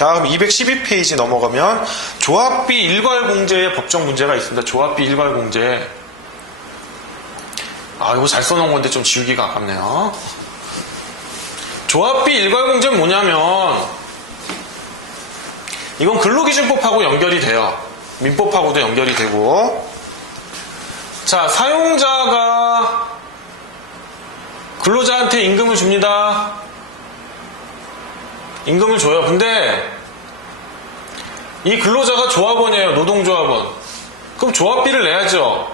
자, 그럼 212페이지 넘어가면 조합비 일괄공제의 법적 문제가 있습니다. 조합비 일괄공제. 이거 잘 써놓은 건데 좀 지우기가 아깝네요. 조합비 일괄공제는 뭐냐면 이건 근로기준법하고 연결이 돼요. 민법하고도 연결이 되고. 자, 사용자가 근로자한테 임금을 줍니다. 임금을 줘요. 근데 이 근로자가 조합원이에요. 노동조합원. 그럼 조합비를 내야죠.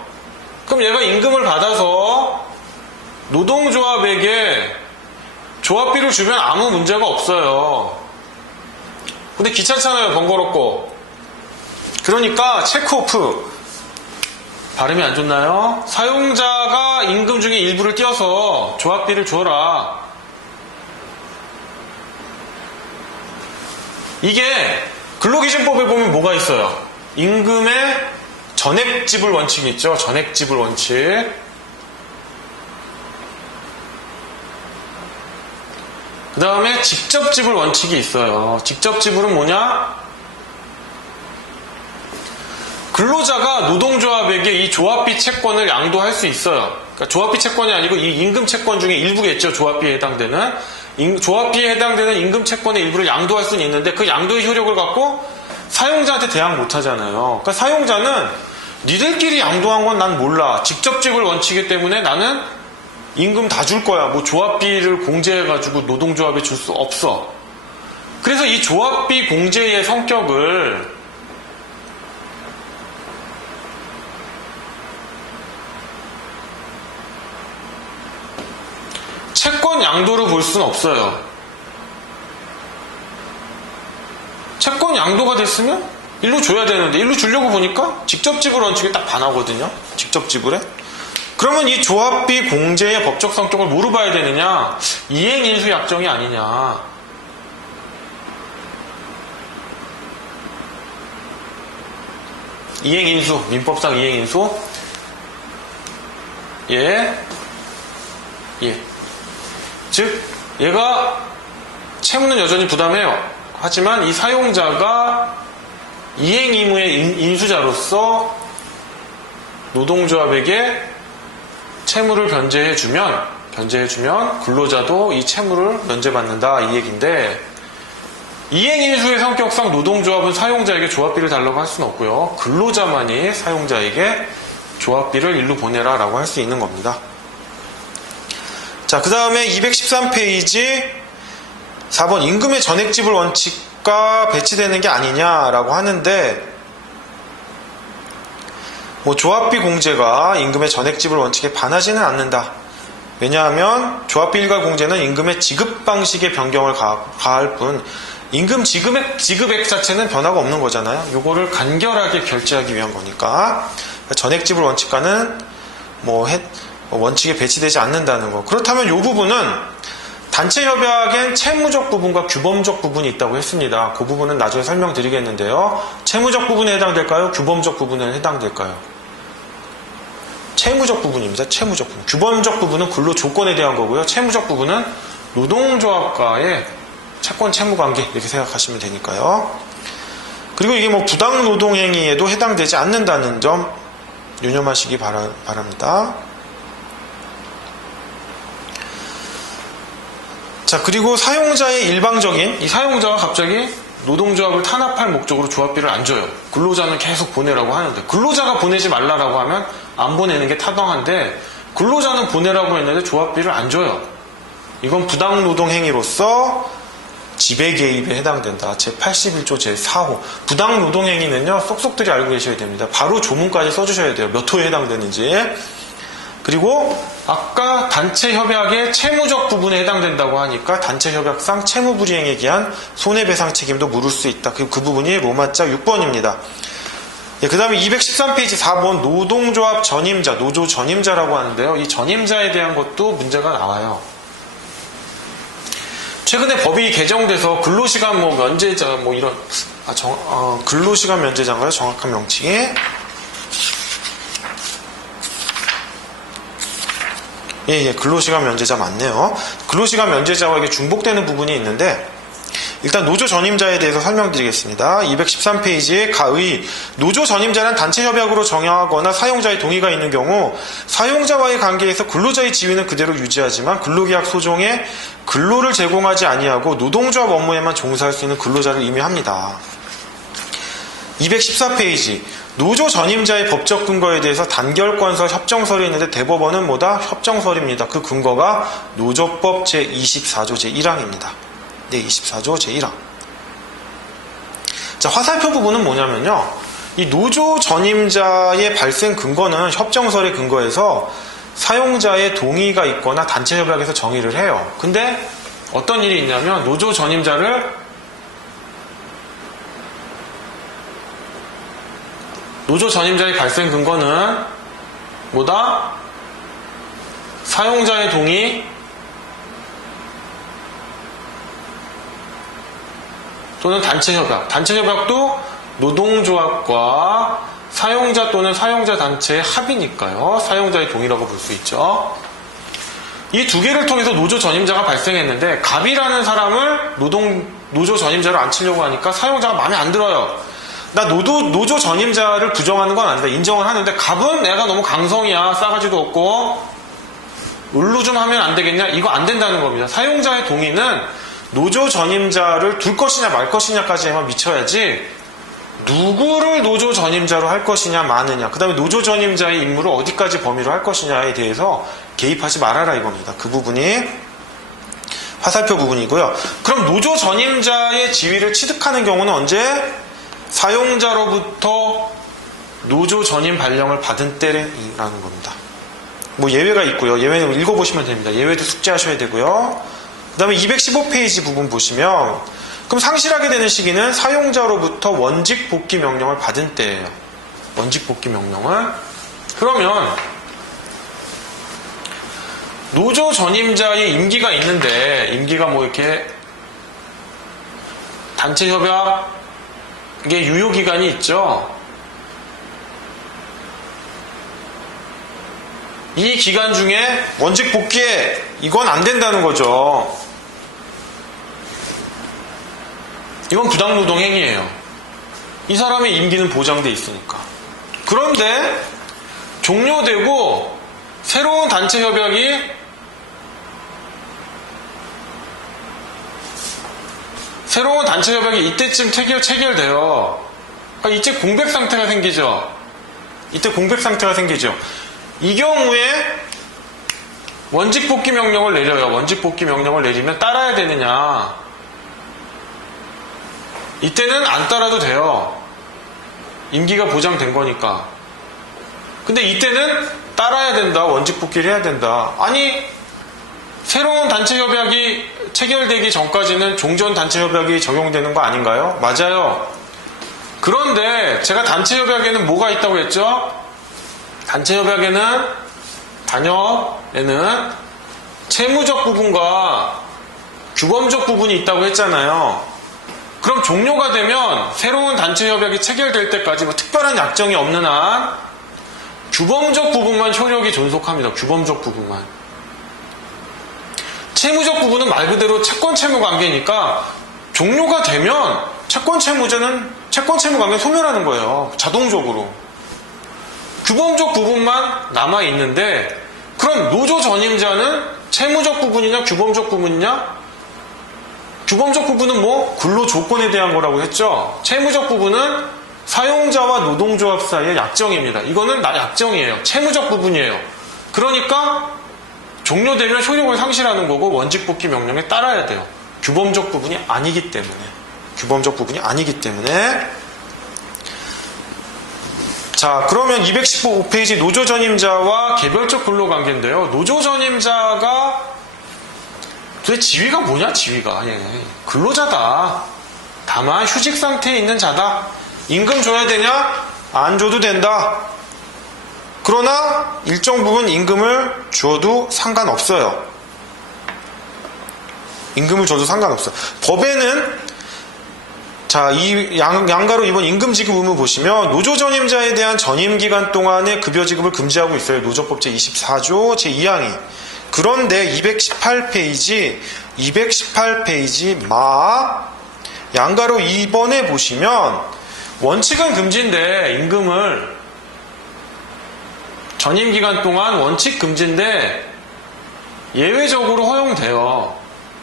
그럼 얘가 임금을 받아서 노동조합에게 조합비를 주면 아무 문제가 없어요. 근데 귀찮잖아요. 번거롭고. 그러니까 체크오프. 발음이 안 좋나요? 사용자가 임금 중에 일부를 떼어서 조합비를 줘라. 이게 근로기준법에 보면 뭐가 있어요? 임금의 전액지불 원칙이 있죠. 전액지불 원칙. 그 다음에 직접지불 원칙이 있어요. 직접지불은 뭐냐? 근로자가 노동조합에게 이 조합비 채권을 양도할 수 있어요. 그러니까 조합비 채권이 아니고 이 임금 채권 중에 일부겠죠. 조합비에 해당되는. 조합비에 해당되는 임금 채권의 일부를 양도할 수는 있는데 그 양도의 효력을 갖고 사용자한테 대항 못하잖아요. 그러니까 사용자는 니들끼리 양도한 건 난 몰라. 직접지불 원칙이기 때문에 나는 임금 다 줄 거야. 뭐 조합비를 공제해가지고 노동조합에 줄 수 없어. 그래서 이 조합비 공제의 성격을 채권 양도로 볼 수는 없어요. 채권 양도가 됐으면 일로 줘야 되는데 일로 주려고 보니까 직접지불 원칙이 딱 반하거든요. 직접지불에. 그러면 이 조합비 공제의 법적 성격을 뭐로 봐야 되느냐? 이행인수 약정이 아니냐. 이행인수, 민법상 이행인수. 예. 즉 얘가 채무는 여전히 부담해요. 하지만 이 사용자가 이행의무의 인수자로서 노동조합에게 채무를 변제해주면 근로자도 이 채무를 면제받는다 이 얘기인데, 이행인수의 성격상 노동조합은 사용자에게 조합비를 달라고 할 수는 없고요. 근로자만이 사용자에게 조합비를 일로 보내라 라고 할 수 있는 겁니다. 자, 그 다음에 213페이지 4번 임금의 전액지불 원칙과 배치되는 게 아니냐라고 하는데, 뭐 조합비 공제가 임금의 전액지불 원칙에 반하지는 않는다. 왜냐하면 조합비 일괄 공제는 임금의 지급 방식의 변경을 가할 뿐 임금 지급액 자체는 변화가 없는 거잖아요. 요거를 간결하게 결제하기 위한 거니까 전액지불 원칙과는 원칙에 배치되지 않는다는 거. 그렇다면 이 부분은 단체 협약엔 채무적 부분과 규범적 부분이 있다고 했습니다. 그 부분은 나중에 설명드리겠는데요. 채무적 부분에 해당될까요? 규범적 부분에 해당될까요? 채무적 부분입니다. 채무적 부분. 규범적 부분은 근로 조건에 대한 거고요. 채무적 부분은 노동조합과의 채권 채무 관계 이렇게 생각하시면 되니까요. 그리고 이게 부당 노동행위에도 해당되지 않는다는 점 유념하시기 바랍니다. 자, 그리고 사용자의 일방적인, 이 사용자가 갑자기 노동조합을 탄압할 목적으로 조합비를 안 줘요. 근로자는 계속 보내라고 하는데, 근로자가 보내지 말라라고 하면 안 보내는 게 타당한데, 근로자는 보내라고 했는데 조합비를 안 줘요. 이건 부당노동행위로서 지배개입에 해당된다. 제81조 제4호. 부당노동행위는요, 쏙쏙들이 알고 계셔야 됩니다. 바로 조문까지 써주셔야 돼요. 몇 호에 해당되는지. 그리고 아까 단체협약의 채무적 부분에 해당된다고 하니까 단체협약상 채무불이행에 기한 손해배상 책임도 물을 수 있다. 그 부분이 로마자 6번입니다. 예, 그 다음에 213페이지 4번 노동조합 전임자, 노조 전임자라고 하는데요. 이 전임자에 대한 것도 문제가 나와요. 최근에 법이 개정돼서 근로시간 면제자 이런 근로시간 면제자인가요? 정확한 명칭이 근로시간 면제자 맞네요. 근로시간 면제자와 이게 중복되는 부분이 있는데, 일단 노조 전임자에 대해서 설명드리겠습니다. 213페이지에 가의 노조 전임자는 단체 협약으로 정하거나 사용자의 동의가 있는 경우 사용자와의 관계에서 근로자의 지위는 그대로 유지하지만 근로계약 소정에 근로를 제공하지 아니하고 노동조합 업무에만 종사할 수 있는 근로자를 의미합니다. 214페이지 노조 전임자의 법적 근거에 대해서 단결권서 협정설이 있는데 대법원은 뭐다? 협정설입니다. 그 근거가 노조법 제24조 제1항입니다. 네, 24조 제1항. 자, 화살표 부분은 뭐냐면요. 이 노조 전임자의 발생 근거는 협정설의 근거에서 사용자의 동의가 있거나 단체 협약에서 정의를 해요. 근데 어떤 일이 있냐면 노조 전임자의 발생 근거는 뭐다? 사용자의 동의 또는 단체 협약. 단체 협약도 노동조합과 사용자 또는 사용자 단체의 합의니까요. 사용자의 동의라고 볼 수 있죠. 이 두 개를 통해서 노조 전임자가 발생했는데 갑이라는 사람을 노조 전임자로 앉히려고 하니까 사용자가 마음에 안 들어요. 나 노조 전임자를 부정하는 건 아니다. 인정을 하는데 갑은 내가 너무 강성이야. 싸가지도 없고 을로 좀 하면 안 되겠냐? 이거 안 된다는 겁니다. 사용자의 동의는 노조 전임자를 둘 것이냐 말 것이냐까지만 미쳐야지 누구를 노조 전임자로 할 것이냐 마느냐 그 다음에 노조 전임자의 임무를 어디까지 범위로 할 것이냐에 대해서 개입하지 말아라 이겁니다. 그 부분이 화살표 부분이고요. 그럼 노조 전임자의 지위를 취득하는 경우는 언제? 사용자로부터 노조 전임 발령을 받은 때라는 겁니다. 뭐 예외가 있고요. 예외는 읽어보시면 됩니다. 예외도 숙지하셔야 되고요. 그 다음에 215페이지 부분 보시면 그럼 상실하게 되는 시기는 사용자로부터 원직 복귀 명령을 받은 때예요. 원직 복귀 명령을. 그러면 노조 전임자의 임기가 있는데 임기가 뭐 이렇게 단체 협약 이게 유효기간이 있죠. 이 기간 중에 원직 복귀에 이건 안 된다는 거죠. 이건 부당노동 행위예요. 이 사람의 임기는 보장돼 있으니까. 그런데 종료되고 새로운 단체 협약이 이때쯤 체결돼요. 그러니까 이때 공백 상태가 생기죠. 이 경우에 원직 복귀 명령을 내려요. 원직 복귀 명령을 내리면 따라야 되느냐? 이때는 안 따라도 돼요. 임기가 보장된 거니까. 근데 이때는 따라야 된다. 원직 복귀를 해야 된다. 아니 새로운 단체 협약이 체결되기 전까지는 종전 단체 협약이 적용되는 거 아닌가요? 맞아요. 그런데 제가 단체 협약에는 뭐가 있다고 했죠? 단체 협약에는 단협에는 채무적 부분과 규범적 부분이 있다고 했잖아요. 그럼 종료가 되면 새로운 단체 협약이 체결될 때까지 뭐 특별한 약정이 없는 한 규범적 부분만 효력이 존속합니다. 규범적 부분만. 채무적 부분은 말 그대로 채권 채무 관계니까 종료가 되면 채권 채무 관계 소멸하는 거예요. 자동적으로. 규범적 부분만 남아 있는데 그럼 노조 전임자는 채무적 부분이냐 규범적 부분이냐? 규범적 부분은 뭐 근로 조건에 대한 거라고 했죠. 채무적 부분은 사용자와 노동조합 사이의 약정입니다. 이거는 약정이에요. 채무적 부분이에요. 그러니까 종료되면 효력을 상실하는 거고 원직 복귀 명령에 따라야 돼요. 규범적 부분이 아니기 때문에. 자, 그러면 215페이지 노조 전임자와 개별적 근로관계인데요. 노조 전임자가 도대체 지위가 뭐냐? 지위가 근로자다. 다만 휴직 상태에 있는 자다. 임금 줘야 되냐? 안 줘도 된다. 그러나 일정 부분 임금을 줘도 상관없어요. 법에는 자, 이 양가로 이번 임금 지급 의무 보시면 노조 전임자에 대한 전임 기간 동안의 급여 지급을 금지하고 있어요. 노조법 제24조 제2항이. 그런데 218페이지 양가로 2번에 보시면 원칙은 금지인데 임금을 전임 기간 동안 원칙 금지인데 예외적으로 허용돼요.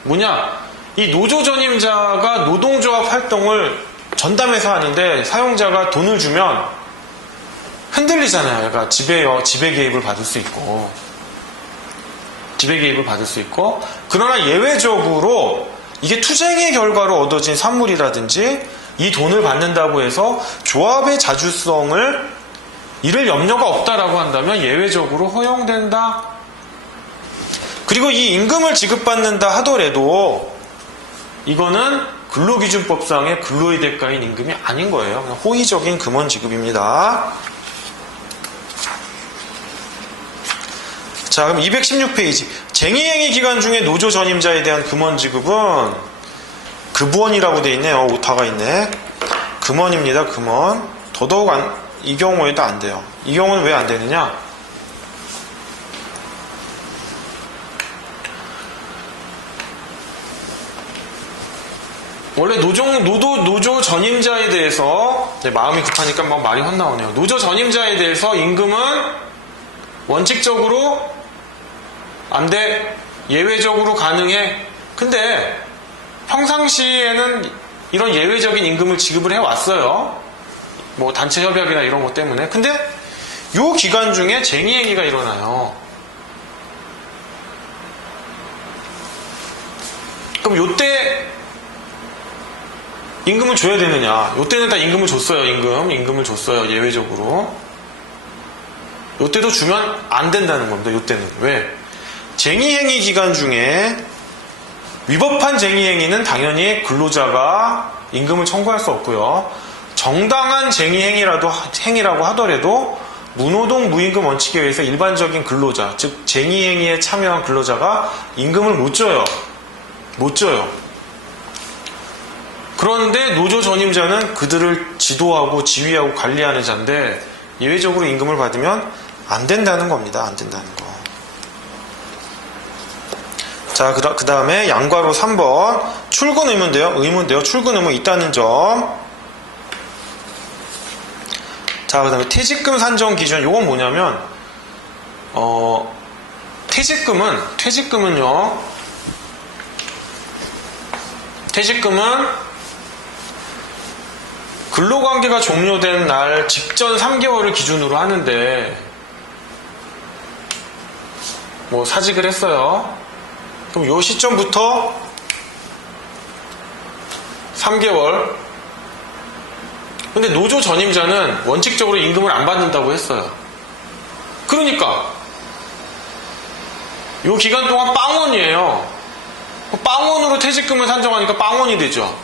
뭐냐? 이 노조 전임자가 노동조합 활동을 전담해서 하는데 사용자가 돈을 주면 흔들리잖아요. 얘가 지배 개입을 받을 수 있고. 그러나 예외적으로 이게 투쟁의 결과로 얻어진 산물이라든지 이 돈을 받는다고 해서 조합의 자주성을 잃을 염려가 없다라고 한다면 예외적으로 허용된다. 그리고 이 임금을 지급받는다 하더라도 이거는 근로기준법상의 근로의 대가인 임금이 아닌 거예요. 그냥 호의적인 금원 지급입니다. 자, 그럼 216페이지. 쟁의행위 기간 중에 노조 전임자에 대한 금원 지급은 급원이라고 돼 있네요. 오타가 있네. 금원입니다. 금원. 더더욱 이 경우에도 안 돼요. 이 경우는 왜 안 되느냐? 원래 노조 전임자에 대해서 마음이 급하니까 막 말이 헛나오네요. 노조 전임자에 대해서 임금은 원칙적으로 안 돼. 예외적으로 가능해. 근데 평상시에는 이런 예외적인 임금을 지급을 해왔어요. 뭐 단체 협약이나 이런 것 때문에. 근데 요 기간 중에 쟁의행위가 일어나요. 그럼 요때 임금을 줘야 되느냐? 요때는 다 임금을 줬어요. 임금을 줬어요. 예외적으로. 요때도 주면 안 된다는 겁니다. 요때는. 왜? 쟁의행위 기간 중에 위법한 쟁의행위는 당연히 근로자가 임금을 청구할 수 없고요. 정당한 쟁의행위라고 하더라도 무노동 무임금 원칙에 의해서 일반적인 근로자, 즉 쟁의행위에 참여한 근로자가 임금을 못 줘요. 그런데 노조 전임자는 그들을 지도하고 지휘하고 관리하는 자인데 예외적으로 임금을 받으면 안 된다는 겁니다. 안 된다는 거. 자, 그 다음에 양괄호 3번. 출근 의무인데요. 출근 의무 있다는 점. 자, 그 다음에 퇴직금 산정 기준. 요건 뭐냐면, 퇴직금은 근로관계가 종료된 날 직전 3개월을 기준으로 하는데, 뭐 사직을 했어요. 그럼 요 시점부터 3개월. 근데 노조 전임자는 원칙적으로 임금을 안 받는다고 했어요. 그러니까 요 기간 동안 빵원이에요. 빵원으로 퇴직금을 산정하니까 빵원이 되죠.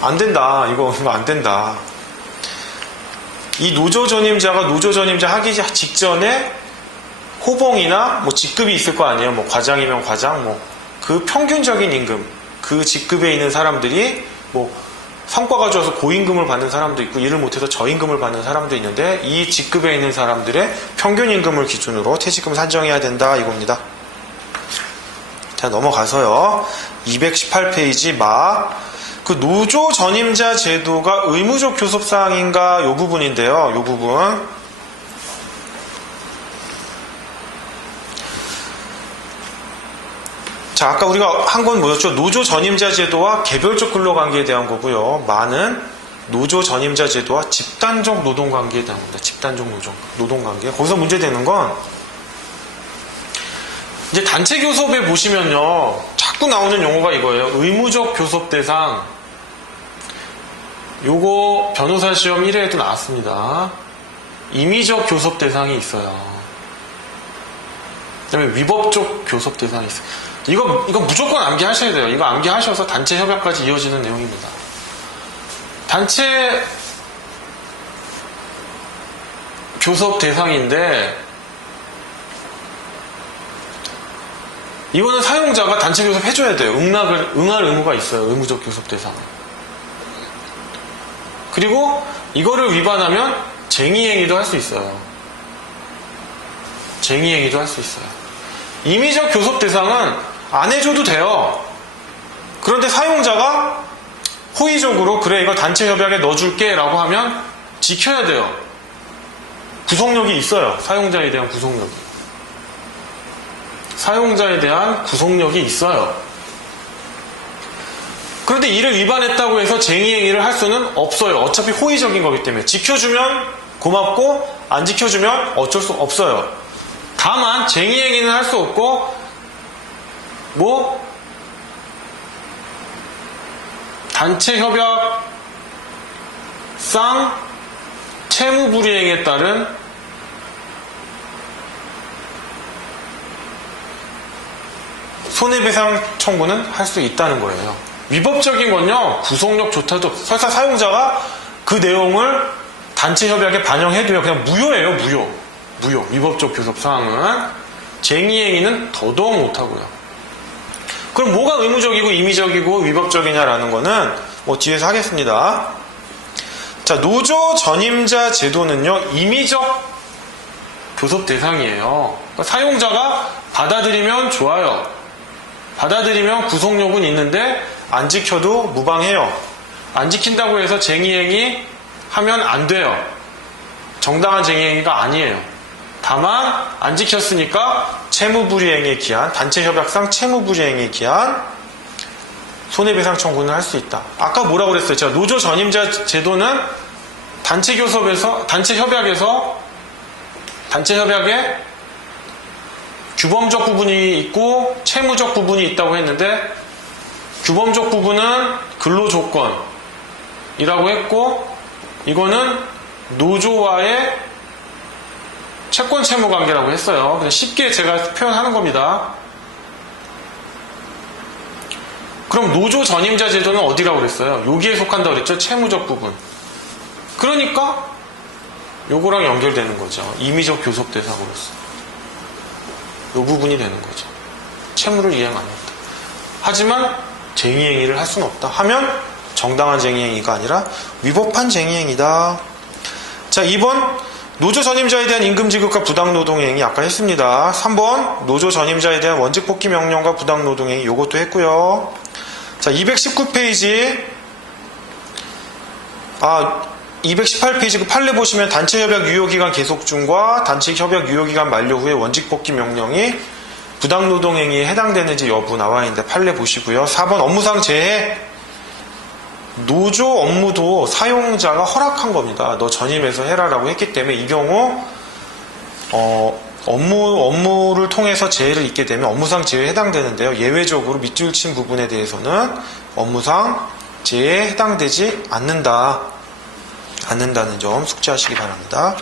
안 된다. 이거 안 된다. 이 노조 전임자가 노조 전임자 하기 직전에 호봉이나 뭐 직급이 있을 거 아니에요. 뭐 과장이면 과장, 뭐 그 평균적인 임금, 그 직급에 있는 사람들이 뭐 성과가 좋아서 고임금을 받는 사람도 있고 일을 못해서 저임금을 받는 사람도 있는데 이 직급에 있는 사람들의 평균 임금을 기준으로 퇴직금 산정해야 된다 이겁니다. 자, 넘어가서요. 218페이지 그 노조 전임자 제도가 의무적 교섭사항인가 요 부분인데요. 요 부분. 자, 아까 우리가 한 건 뭐였죠? 노조 전임자 제도와 개별적 근로관계에 대한 거고요. 마는 노조 전임자 제도와 집단적 노동관계에 대한 겁니다. 집단적 노동관계. 거기서 문제되는 건 이제 단체 교섭에 보시면요. 자꾸 나오는 용어가 이거예요. 의무적 교섭 대상. 요거 변호사 시험 1회에도 나왔습니다. 임의적 교섭 대상이 있어요. 그 다음에 위법적 교섭 대상이 있어요. 이거 무조건 암기하셔야 돼요. 이거 암기하셔서 단체 협약까지 이어지는 내용입니다. 단체 교섭 대상인데 이거는 사용자가 단체 교섭 해줘야 돼요. 응할 의무가 있어요. 의무적 교섭 대상. 그리고 이거를 위반하면 쟁의행위도 할 수 있어요. 임의적 교섭 대상은 안 해줘도 돼요. 그런데 사용자가 호의적으로 그래 이거 단체 협약에 넣어줄게 라고 하면 지켜야 돼요. 구속력이 있어요. 사용자에 대한 구속력이. 사용자에 대한 구속력이 있어요. 그런데 이를 위반했다고 해서 쟁의행위를 할 수는 없어요. 어차피 호의적인 거기 때문에. 지켜주면 고맙고 안 지켜주면 어쩔 수 없어요. 다만 쟁의행위는 할 수 없고 단체 협약상 채무불이행에 따른 손해배상 청구는 할 수 있다는 거예요. 위법적인 건요, 구속력조차도 설사 사용자가 그 내용을 단체 협약에 반영해도요, 그냥 무효예요, 무효. 위법적 교섭 사항은. 쟁의행위는 더더욱 못하고요. 그럼 뭐가 의무적이고 임의적이고 위법적이냐라는 거는 뒤에서 하겠습니다. 자, 노조 전임자 제도는요, 임의적 교섭 대상이에요. 그러니까 사용자가 받아들이면 좋아요. 받아들이면 구속력은 있는데 안 지켜도 무방해요. 안 지킨다고 해서 쟁의행위 하면 안 돼요. 정당한 쟁의행위가 아니에요. 다만 안 지켰으니까 채무불이행에 기한, 단체협약상 채무불이행에 기한 손해배상 청구는 할 수 있다. 아까 뭐라고 그랬어요? 제가 노조 전임자 제도는 단체 협약에 규범적 부분이 있고 채무적 부분이 있다고 했는데, 규범적 부분은 근로조건이라고 했고, 이거는 노조와의 채권 채무 관계라고 했어요. 그냥 쉽게 제가 표현하는 겁니다. 그럼 노조 전임자 제도는 어디라고 그랬어요? 여기에 속한다고 그랬죠? 채무적 부분. 그러니까 요거랑 연결되는 거죠. 임의적 교섭 대상으로서. 요 부분이 되는 거죠. 채무를 이행 안 한다. 하지만 쟁의행위를 할 수는 없다. 하면 정당한 쟁의행위가 아니라 위법한 쟁의행위다. 자, 2번 노조 전임자에 대한 임금지급과 부당노동행위 아까 했습니다. 3번 노조 전임자에 대한 원직복귀 명령과 부당노동행위 요것도 했고요. 자, 219페이지 218페이지 그 판례 보시면 단체협약 유효기간 계속 중과 단체협약 유효기간 만료 후에 원직복귀 명령이 부당노동행위에 해당되는지 여부 나와 있는데 판례 보시고요. 4번 업무상 재해 노조 업무도 사용자가 허락한 겁니다. 너 전임해서 해라라고 했기 때문에 이 경우 업무를 통해서 재해를 입게 되면 업무상 재해에 해당되는데요. 예외적으로 밑줄 친 부분에 대해서는 업무상 재해에 해당되지 않는다는 점 숙지하시기 바랍니다.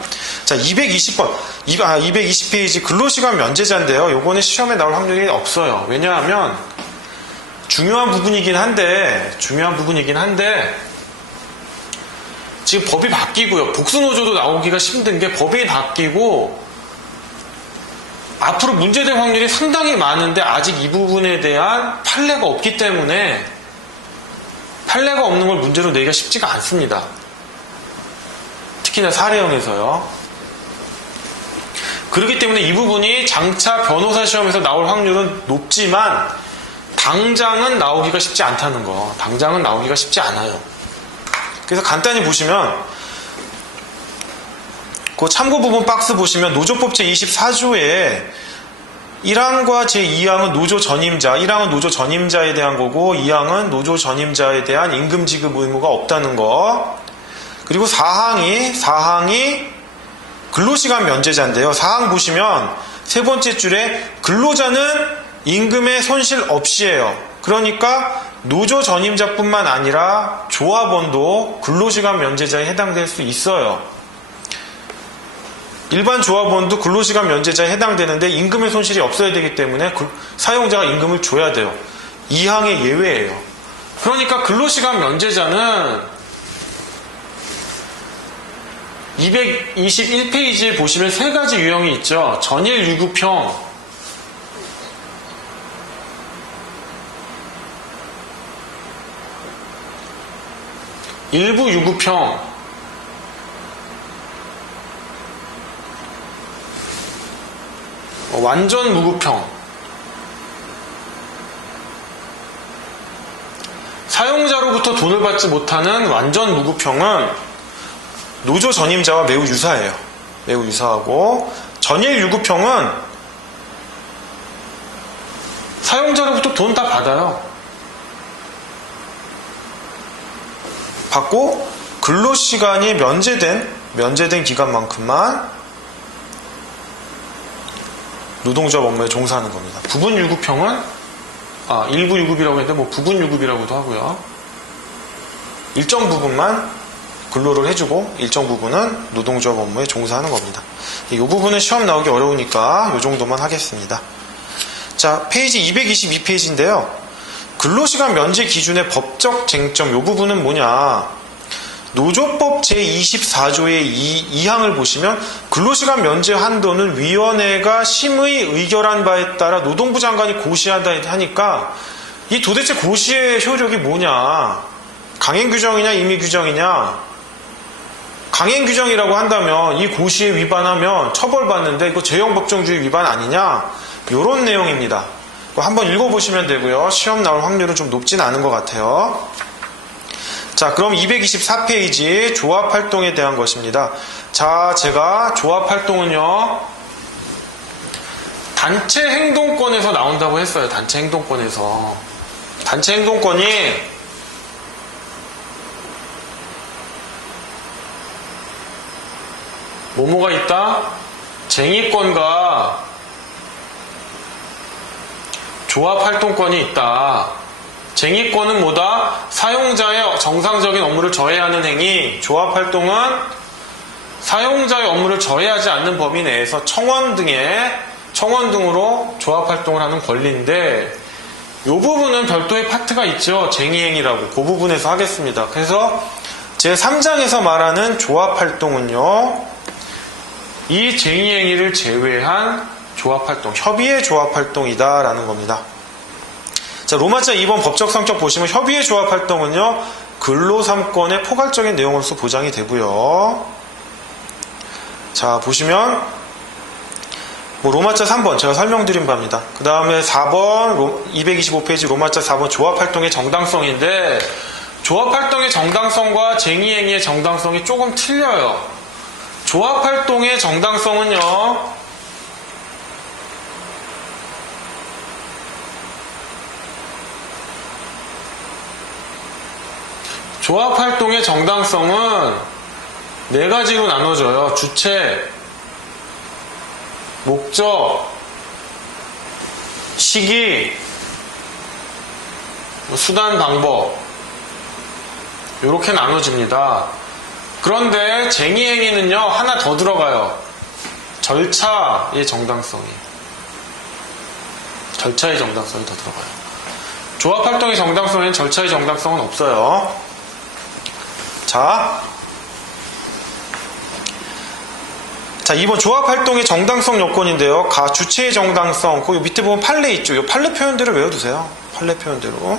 자, 220번 220페이지 근로시간 면제자인데요. 요거는 시험에 나올 확률이 없어요. 왜냐하면 중요한 부분이긴 한데 지금 법이 바뀌고요. 복수노조도 나오기가 힘든 게 법이 바뀌고 앞으로 문제될 확률이 상당히 많은데 아직 이 부분에 대한 판례가 없기 때문에 판례가 없는 걸 문제로 내기가 쉽지가 않습니다. 특히나 사례형에서요. 그렇기 때문에 이 부분이 장차 변호사 시험에서 나올 확률은 높지만 당장은 나오기가 쉽지 않다는 거. 당장은 나오기가 쉽지 않아요. 그래서 간단히 보시면 그 참고 부분 박스 보시면 노조법 제24조에 1항과 제2항은 노조 전임자, 1항은 노조 전임자에 대한 거고 2항은 노조 전임자에 대한 임금 지급 의무가 없다는 거. 그리고 4항이 근로시간 면제자인데요. 4항 보시면 세 번째 줄에 근로자는 임금의 손실 없이예요. 그러니까 노조 전임자뿐만 아니라 조합원도 근로시간 면제자에 해당될 수 있어요. 일반 조합원도 근로시간 면제자에 해당되는데 임금의 손실이 없어야 되기 때문에 사용자가 임금을 줘야 돼요. 2항의 예외예요. 그러니까 근로시간 면제자는 221페이지에 보시면 세 가지 유형이 있죠. 전일 유급형, 일부 유급형, 완전 무급형. 사용자로부터 돈을 받지 못하는 완전 무급형은 노조 전임자와 매우 유사해요. 매우 유사하고, 전일 유급형은 사용자로부터 돈 다 받아요. 받고 근로시간이 면제된 기간만큼만 노동조합 업무에 종사하는 겁니다. 부분 유급형은 일부 유급이라고 했는데 뭐 부분 유급이라고도 하고요. 일정 부분만 근로를 해주고 일정 부분은 노동조합 업무에 종사하는 겁니다. 이 부분은 시험 나오기 어려우니까 이 정도만 하겠습니다. 자, 페이지 222페이지인데요. 근로시간 면제 기준의 법적 쟁점, 이 부분은 뭐냐? 노조법 제24조의 2항을 보시면 근로시간 면제 한도는 위원회가 심의 의결한 바에 따라 노동부 장관이 고시한다 하니까 이 도대체 고시의 효력이 뭐냐? 강행규정이냐 임의규정이냐? 강행규정이라고 한다면 이 고시에 위반하면 처벌받는데 이거 재형법정주의 위반 아니냐? 이런 내용입니다. 한번 읽어보시면 되고요. 시험 나올 확률은 좀 높진 않은 것 같아요. 자, 그럼 224페이지 조합활동에 대한 것입니다. 자, 제가 조합활동은요, 단체 행동권에서 나온다고 했어요. 단체 행동권에서. 단체 행동권이 뭐뭐가 있다? 쟁의권과 조합활동권이 있다. 쟁의권은 뭐다? 사용자의 정상적인 업무를 저해하는 행위. 조합활동은 사용자의 업무를 저해하지 않는 범위 내에서 청원 등으로 조합활동을 하는 권리인데 이 부분은 별도의 파트가 있죠. 쟁의행위라고. 그 부분에서 하겠습니다. 그래서 제3장에서 말하는 조합활동은요, 이 쟁의행위를 제외한 조합활동, 협의의 조합활동이다라는 겁니다. 자, 로마자 2번 법적 성격 보시면 협의의 조합활동은요, 근로 3권의 포괄적인 내용으로서 보장이 되고요. 자, 보시면 뭐 로마자 3번 제가 설명드린 바입니다. 그 다음에 4번 225페이지 로마자 4번 조합활동의 정당성인데 조합활동의 정당성과 쟁의행위의 정당성이 조금 틀려요. 조합활동의 정당성은요, 조합활동의 정당성은 네 가지로 나눠져요. 주체, 목적, 시기, 수단, 방법, 이렇게 나눠집니다. 그런데 쟁의행위는요, 하나 더 들어가요. 절차의 정당성이 더 들어가요. 조합활동의 정당성에는 절차의 정당성은 없어요. 자, 2번 조합활동의 정당성 요건인데요. 주체의 정당성, 그 밑에 보면 판례 있죠. 이 판례 표현대로 외워두세요. 판례 표현대로.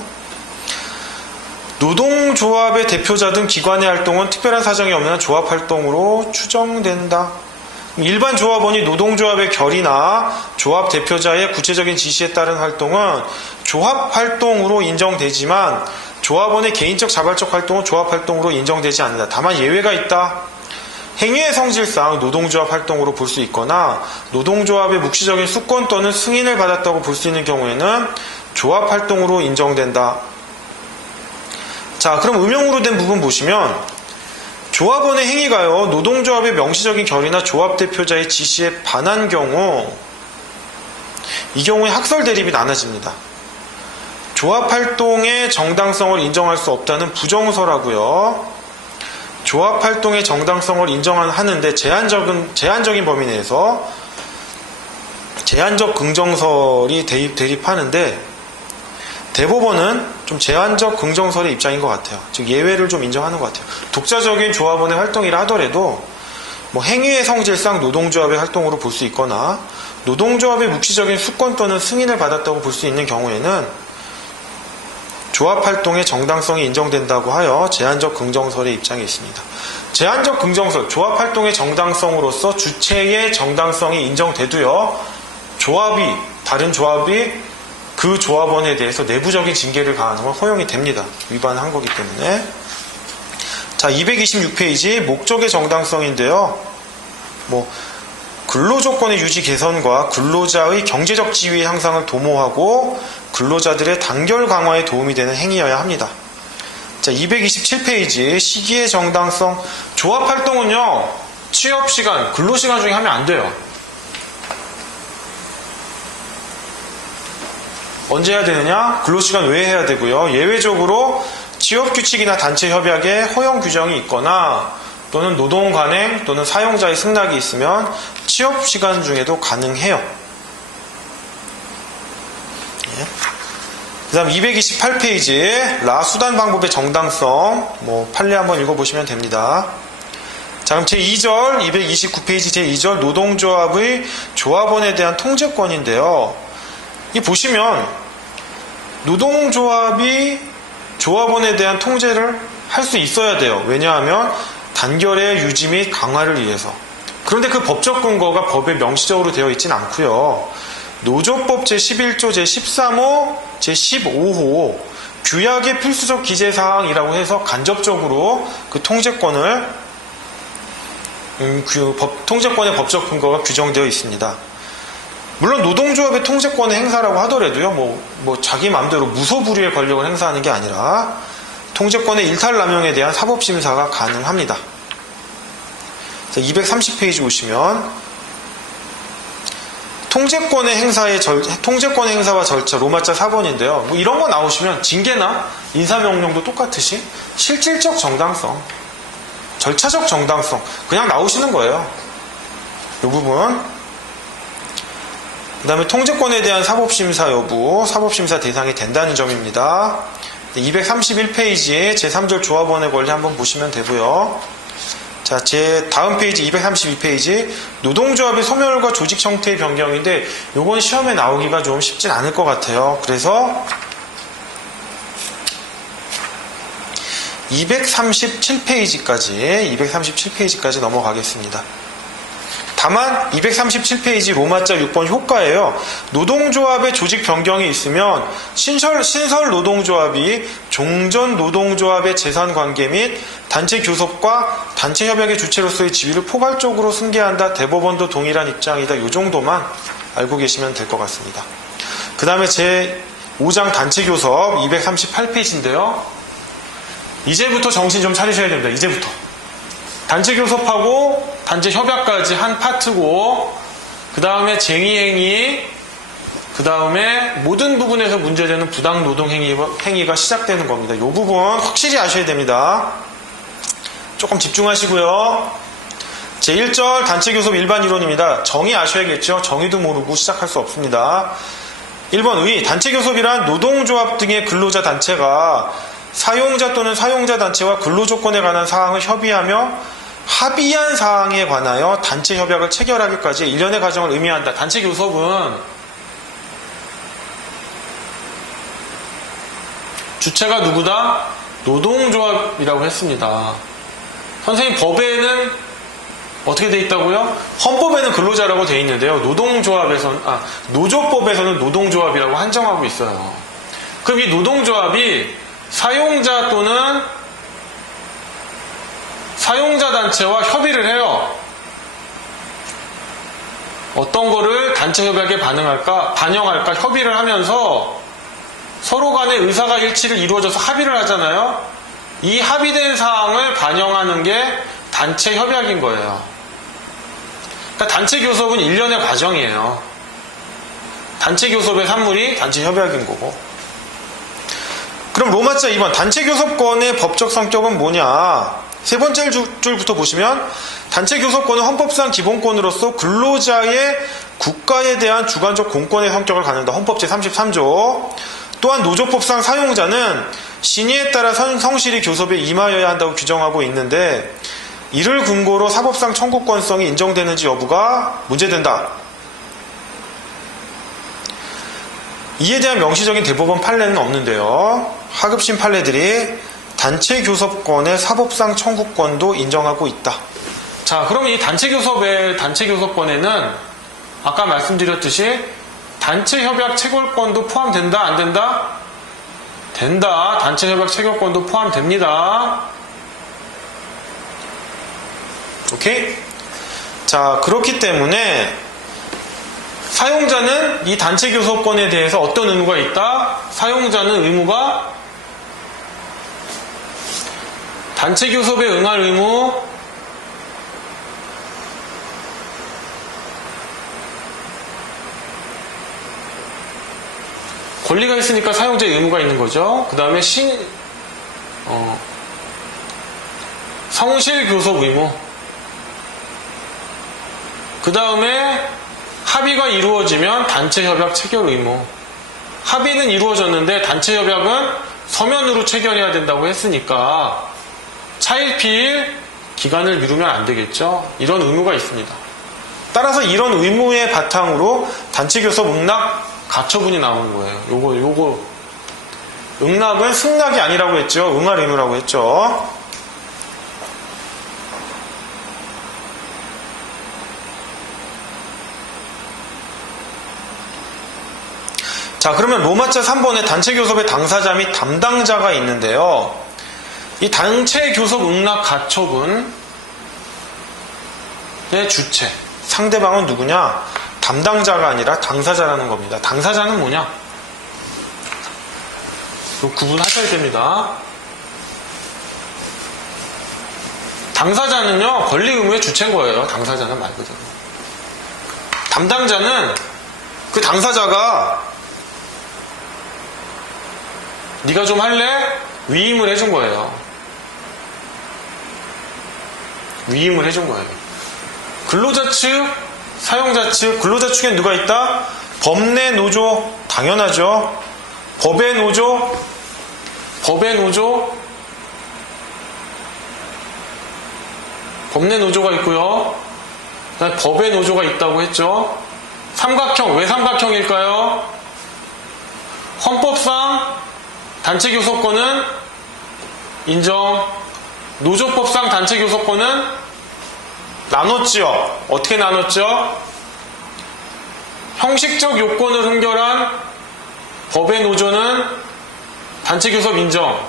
노동조합의 대표자 등 기관의 활동은 특별한 사정이 없는 한 조합활동으로 추정된다. 일반 조합원이 노동조합의 결의나 조합 대표자의 구체적인 지시에 따른 활동은 조합활동으로 인정되지만 조합원의 개인적 자발적 활동은 조합활동으로 인정되지 않는다. 다만 예외가 있다. 행위의 성질상 노동조합 활동으로 볼 수 있거나 노동조합의 묵시적인 수권 또는 승인을 받았다고 볼 수 있는 경우에는 조합활동으로 인정된다. 자, 그럼 음용으로 된 부분 보시면 조합원의 행위가요, 노동조합의 명시적인 결의나 조합 대표자의 지시에 반한 경우, 이 경우에 학설 대립이 나눠집니다. 조합활동의 정당성을 인정할 수 없다는 부정서라고요. 조합활동의 정당성을 인정하는데 제한적인 범위 내에서 제한적 긍정설이 대립하는데 대법원은 좀 제한적 긍정설의 입장인 것 같아요. 즉 예외를 좀 인정하는 것 같아요. 독자적인 조합원의 활동이라 하더라도 뭐 행위의 성질상 노동조합의 활동으로 볼 수 있거나 노동조합의 묵시적인 수권 또는 승인을 받았다고 볼 수 있는 경우에는 조합활동의 정당성이 인정된다고 하여 제한적 긍정설의 입장이 있습니다. 제한적 긍정설, 조합활동의 정당성으로서 주체의 정당성이 인정돼도요, 다른 조합이 그 조합원에 대해서 내부적인 징계를 가하는 건 허용이 됩니다. 위반한 거기 때문에. 자, 226페이지 목적의 정당성인데요. 근로조건의 유지 개선과 근로자의 경제적 지위 향상을 도모하고 근로자들의 단결 강화에 도움이 되는 행위여야 합니다. 자, 227페이지 시기의 정당성. 조합활동은요, 취업시간, 근로시간 중에 하면 안 돼요. 언제 해야 되느냐? 근로시간 외에 해야 되고요. 예외적으로 취업규칙이나 단체협약에 허용 규정이 있거나 또는 노동관행 또는 사용자의 승낙이 있으면 취업시간 중에도 가능해요. 그 다음 228페이지 라수단 방법의 정당성. 판례 한번 읽어보시면 됩니다. 자, 그럼 제2절 229페이지 제2절 노동조합의 조합원에 대한 통제권인데요. 이 보시면 노동조합이 조합원에 대한 통제를 할 수 있어야 돼요. 왜냐하면 단결의 유지 및 강화를 위해서. 그런데 그 법적 근거가 법에 명시적으로 되어 있진 않고요. 노조법 제11조 제13호 제15호 규약의 필수적 기재사항이라고 해서 간접적으로 그 통제권을 통제권의 법적 근거가 규정되어 있습니다. 물론 노동조합의 통제권의 행사라고 하더라도요, 자기 마음대로 무소불위의 권력을 행사하는 게 아니라 통제권의 일탈남용에 대한 사법심사가 가능합니다. 230페이지 보시면 통제권의 행사와 절차 로마자 4번인데요. 이런 거 나오시면 징계나 인사명령도 똑같듯이 실질적 정당성, 절차적 정당성 그냥 나오시는 거예요. 이 부분. 그 다음에 통제권에 대한 사법심사 여부, 사법심사 대상이 된다는 점입니다. 231페이지에 제3절 조합원의 권리 한번 보시면 되고요. 자, 다음 페이지 232페이지 노동조합의 소멸과 조직 형태의 변경인데 요건 시험에 나오기가 좀 쉽진 않을 것 같아요. 그래서 237페이지까지 넘어가겠습니다. 다만 237페이지 로마자 6번 효과예요. 노동조합의 조직 변경이 있으면 신설 노동조합이 종전 노동조합의 재산관계 및 단체 교섭과 단체 협약의 주체로서의 지위를 포괄적으로 승계한다. 대법원도 동일한 입장이다. 이 정도만 알고 계시면 될 것 같습니다. 그 다음에 제5장 단체 교섭 238페이지인데요. 이제부터 정신 좀 차리셔야 됩니다. 이제부터. 단체 교섭하고 단체 협약까지 한 파트고 그 다음에 쟁의행위 그 다음에 모든 부분에서 문제되는 부당노동행위가 시작되는 겁니다. 이 부분 확실히 아셔야 됩니다. 조금 집중하시고요. 제1절 단체 교섭 일반 이론입니다. 정의 아셔야겠죠. 정의도 모르고 시작할 수 없습니다. 1번 의 단체 교섭이란 노동조합 등의 근로자 단체가 사용자 또는 사용자 단체와 근로조건에 관한 사항을 협의하며 합의한 사항에 관하여 단체 협약을 체결하기까지 일련의 과정을 의미한다. 단체 교섭은 주체가 누구다? 노동조합이라고 했습니다. 선생님 법에는 어떻게 돼 있다고요? 헌법에는 근로자라고 돼 있는데요. 노조법에서는 노동조합이라고 한정하고 있어요. 그럼 이 노동조합이 사용자 또는 사용자 단체와 협의를 해요. 어떤 거를 단체 협약에 반영할까 협의를 하면서 서로 간의 의사가 일치를 이루어져서 합의를 하잖아요. 이 합의된 사항을 반영하는 게 단체 협약인 거예요. 그러니까 단체 교섭은 일련의 과정이에요. 단체 교섭의 산물이 단체 협약인 거고. 그럼 로마자 2번 단체 교섭권의 법적 성격은 뭐냐? 세 번째 줄부터 보시면 단체 교섭권은 헌법상 기본권으로서 근로자의 국가에 대한 주관적 공권의 성격을 갖는다. 헌법 제33조. 또한 노조법상 사용자는 신의에 따라 성실히 교섭에 임하여야 한다고 규정하고 있는데 이를 근거로 사법상 청구권성이 인정되는지 여부가 문제된다. 이에 대한 명시적인 대법원 판례는 없는데요. 하급심 판례들이 단체 교섭권의 사법상 청구권도 인정하고 있다. 자, 그럼 이 단체 교섭권에는 아까 말씀드렸듯이 단체 협약 체결권도 포함된다? 안 된다? 된다. 단체 협약 체결권도 포함됩니다. 오케이? 자, 그렇기 때문에 사용자는 이 단체 교섭권에 대해서 어떤 의무가 있다? 사용자는 의무가 단체 교섭에 응할 의무, 권리가 있으니까 사용자의 의무가 있는 거죠. 그 다음에 성실 교섭 의무. 그 다음에 합의가 이루어지면 단체 협약 체결 의무. 합의는 이루어졌는데 단체 협약은 서면으로 체결해야 된다고 했으니까 차일피일 기간을 미루면 안 되겠죠. 이런 의무가 있습니다. 따라서 이런 의무의 바탕으로 단체 교섭 응납 가처분이 나오는 거예요. 요거 응납은 승낙이 아니라고 했죠. 응할 의무라고 했죠. 자, 그러면 로마자 3번에 단체 교섭의 당사자 및 담당자가 있는데요. 이 단체 교섭 응납 가처분의 주체, 상대방은 누구냐? 담당자가 아니라 당사자라는 겁니다. 당사자는 뭐냐? 이거 구분하셔야 됩니다. 당사자는요, 권리 의무의 주체인 거예요. 당사자는 말 그대로. 담당자는 그 당사자가 네가 좀 할래? 위임을 해준 거예요. 위임을 해준 거예요. 근로자 측, 사용자 측, 근로자 측엔 누가 있다? 법내 노조, 당연하죠. 법의 노조, 법의 노조가 있고요. 그다음에 법의 노조가 있다고 했죠. 삼각형, 왜 삼각형일까요? 헌법상 단체 교섭권은 인정, 노조법상 단체 교섭권은 나눴죠. 어떻게 나눴죠? 형식적 요건을 흥결한 법의 노조는 단체 교섭 인정.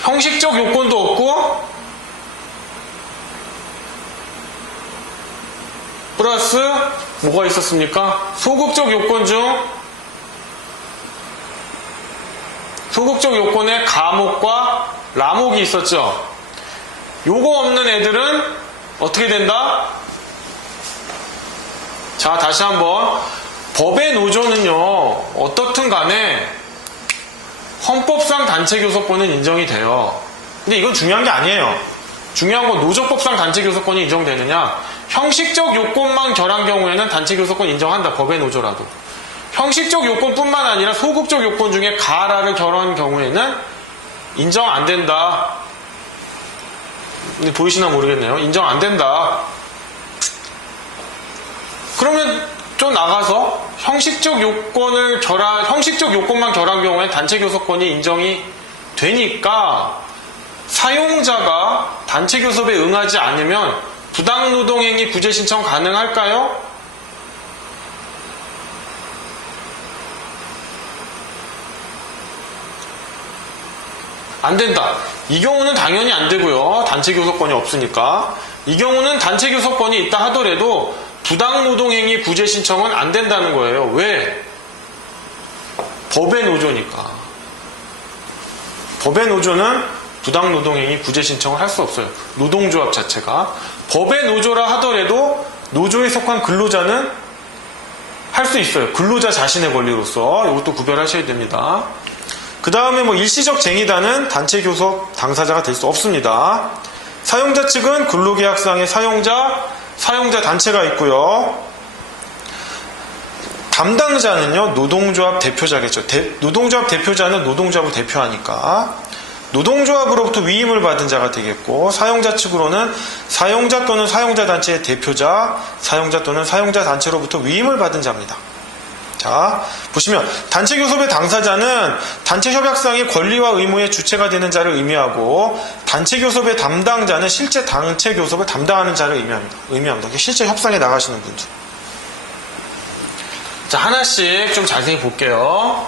형식적 요건도 없고 플러스 뭐가 있었습니까? 소극적 요건 중 소극적 요건에 가목과 라목이 있었죠. 요거 없는 애들은 어떻게 된다? 자, 다시 한번 법의 노조는요, 어떻든 간에 헌법상 단체 교섭권은 인정이 돼요. 근데 이건 중요한 게 아니에요. 중요한 건 노조법상 단체 교섭권이 인정되느냐, 형식적 요건만 결한 경우에는 단체 교섭권 인정한다. 법의 노조라도. 형식적 요건뿐만 아니라 소극적 요건 중에 가라를 결한 경우에는 인정 안 된다. 근데 보이시나 모르겠네요. 인정 안 된다. 그러면 좀 나가서 형식적 요건만 결한 경우에 단체 교섭권이 인정이 되니까 사용자가 단체 교섭에 응하지 않으면 부당노동행위 구제 신청 가능할까요? 안 된다. 이 경우는 당연히 안 되고요. 단체 교섭권이 없으니까. 이 경우는 단체 교섭권이 있다 하더라도 부당노동행위 구제 신청은 안 된다는 거예요. 왜? 법의 노조니까. 법의 노조는 부당노동행위 구제 신청을 할 수 없어요. 노동조합 자체가. 법의 노조라 하더라도 노조에 속한 근로자는 할 수 있어요. 근로자 자신의 권리로서. 이것도 구별하셔야 됩니다. 그 다음에 일시적 쟁의단은 단체 교섭 당사자가 될 수 없습니다. 사용자 측은 근로계약상의 사용자 단체가 있고요. 담당자는요, 노동조합 대표자겠죠. 노동조합 대표자는 노동조합을 대표하니까 노동조합으로부터 위임을 받은 자가 되겠고, 사용자 측으로는 사용자 또는 사용자 단체의 대표자, 사용자 또는 사용자 단체로부터 위임을 받은 자입니다. 자, 보시면 단체 교섭의 당사자는 단체 협약상의 권리와 의무의 주체가 되는 자를 의미하고, 단체 교섭의 담당자는 실제 단체 교섭을 담당하는 자를 의미합니다. 실제 협상에 나가시는 분들. 자, 하나씩 좀 자세히 볼게요.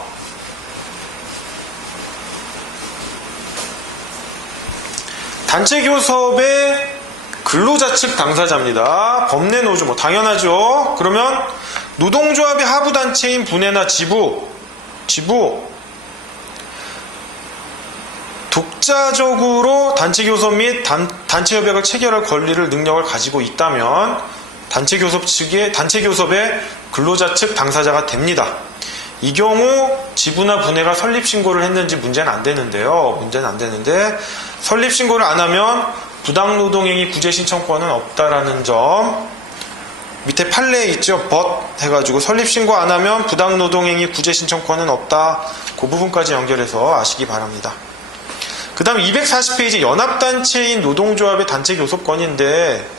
단체교섭의 근로자 측 당사자입니다. 법내노조, 뭐 당연하죠. 그러면 노동조합의 하부단체인 분회나 지부 독자적으로 단체교섭 및 단체협약을 체결할 권리를 능력을 가지고 있다면 단체교섭의 근로자 측 당사자가 됩니다. 이 경우 지부나 분회가 설립신고를 했는지 문제는 안 되는데 설립신고를 안 하면 부당노동행위 구제신청권은 없다라는 점, 밑에 판례에 있죠. but 해가지고 설립신고 안 하면 부당노동행위 구제신청권은 없다. 그 부분까지 연결해서 아시기 바랍니다. 그 다음 240페이지 연합단체인 노동조합의 단체교섭권인데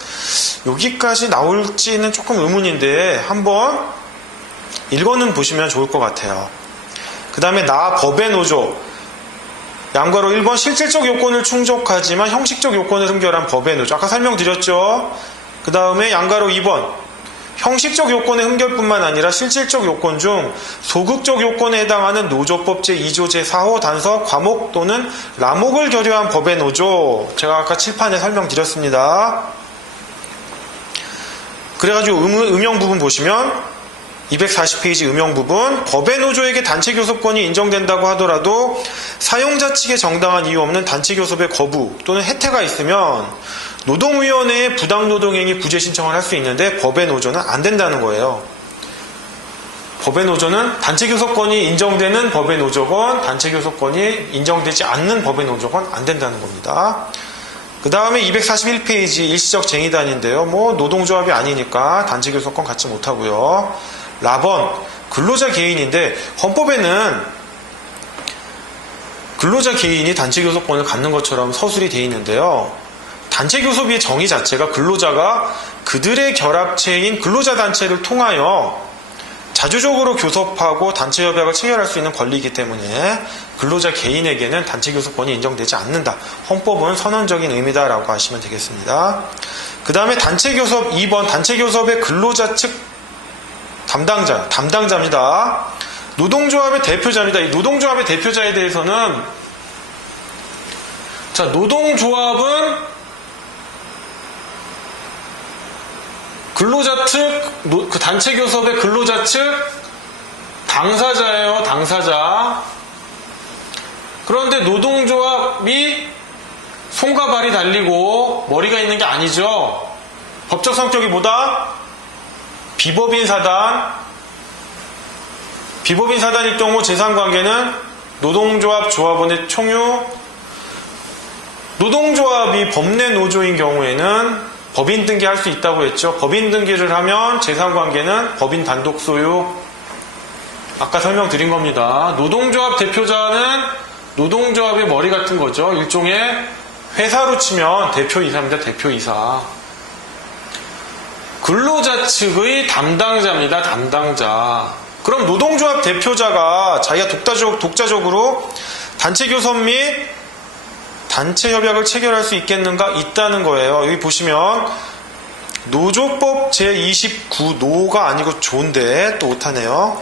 여기까지 나올지는 조금 의문인데 한번 읽어는 보시면 좋을 것 같아요. 그 다음에 나 법의 노조 양괄호 1번 실질적 요건을 충족하지만 형식적 요건을 흠결한 법의 노조 아까 설명드렸죠. 그 다음에 양괄호 2번 형식적 요건의 흠결뿐만 아니라 실질적 요건 중 소극적 요건에 해당하는 노조법 제2조 제4호 단서 과목 또는 라목을 결의한 법의 노조 제가 아까 칠판에 설명드렸습니다. 그래가지고 음영 부분 보시면 240페이지 음영 부분 법의 노조에게 단체교섭권이 인정된다고 하더라도 사용자 측에 정당한 이유 없는 단체교섭의 거부 또는 해태가 있으면 노동위원회에 부당노동행위 구제 신청을 할 수 있는데 법의 노조는 안 된다는 거예요. 법의 노조는 단체교섭권이 인정되는 법의 노조건 단체교섭권이 인정되지 않는 법의 노조건 안 된다는 겁니다. 그 다음에 241페이지 일시적 쟁의단인데요. 뭐 노동조합이 아니니까 단체교섭권 갖지 못하고요. 라번 근로자 개인인데 헌법에는 근로자 개인이 단체교섭권을 갖는 것처럼 서술이 되어 있는데요. 단체교섭의 정의 자체가 근로자가 그들의 결합체인 근로자단체를 통하여 자주적으로 교섭하고 단체협약을 체결할 수 있는 권리이기 때문에 근로자 개인에게는 단체교섭권이 인정되지 않는다. 헌법은 선언적인 의미다라고 하시면 되겠습니다. 그 다음에 단체교섭 2번 단체교섭의 근로자 측 담당자입니다. 노동조합의 대표자입니다. 이 노동조합의 대표자에 대해서는 자, 노동조합은 근로자 측, 그 단체교섭의 근로자 측 당사자예요. 당사자. 그런데 노동조합이 손과 발이 달리고 머리가 있는 게 아니죠. 법적 성격이 뭐다? 비법인 사단일 경우 재산관계는 노동조합 조합원의 총유, 노동조합이 법내 노조인 경우에는 법인 등기할 수 있다고 했죠. 법인 등기를 하면 재산관계는 법인 단독 소유. 아까 설명드린 겁니다. 노동조합 대표자는 노동조합의 머리 같은 거죠. 일종의 회사로 치면 대표이사입니다. 대표이사. 근로자 측의 담당자입니다. 담당자. 그럼 노동조합 대표자가 자기가 독자적으로 단체교섭 및 단체협약을 체결할 수 있겠는가? 있다는 거예요. 여기 보시면 노조법 제29 노가 아니고 조인데 또 오타네요.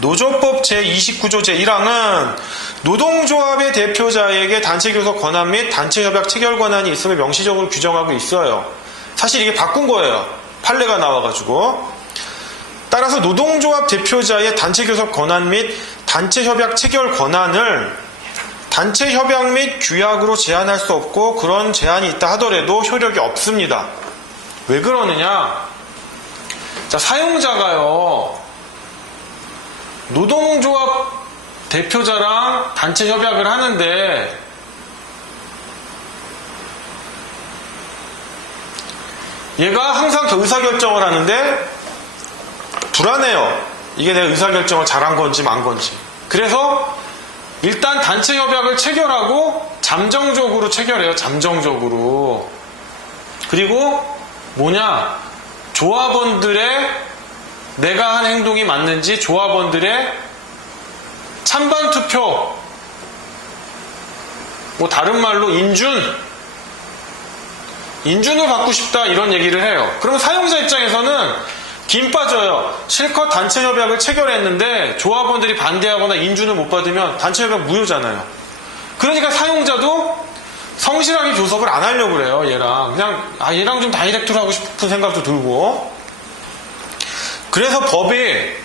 노조법 제29조 제1항은 노동조합의 대표자에게 단체교섭 권한 및 단체협약 체결 권한이 있음을 명시적으로 규정하고 있어요. 사실 이게 바꾼 거예요. 판례가 나와가지고. 따라서 노동조합 대표자의 단체교섭 권한 및 단체협약 체결 권한을 단체협약 및 규약으로 제한할 수 없고 그런 제한이 있다 하더라도 효력이 없습니다. 왜 그러느냐? 자, 사용자가요. 노동조합 대표자랑 단체협약을 하는데 얘가 항상 의사결정을 하는데 불안해요. 이게 내가 의사결정을 잘한 건지 만 건지. 그래서 일단 단체협약을 체결하고 잠정적으로 체결해요. 잠정적으로. 그리고 뭐냐? 조합원들의 내가 한 행동이 맞는지 조합원들의 찬반 투표, 뭐 다른 말로 인준을 받고 싶다 이런 얘기를 해요. 그럼 사용자 입장에서는 김 빠져요. 실컷 단체 협약을 체결했는데 조합원들이 반대하거나 인준을 못 받으면 단체 협약 무효잖아요. 그러니까 사용자도 성실하게 교섭을 안 하려고 그래요. 얘랑 그냥 얘랑 좀 다이렉트로 하고 싶은 생각도 들고. 그래서 법이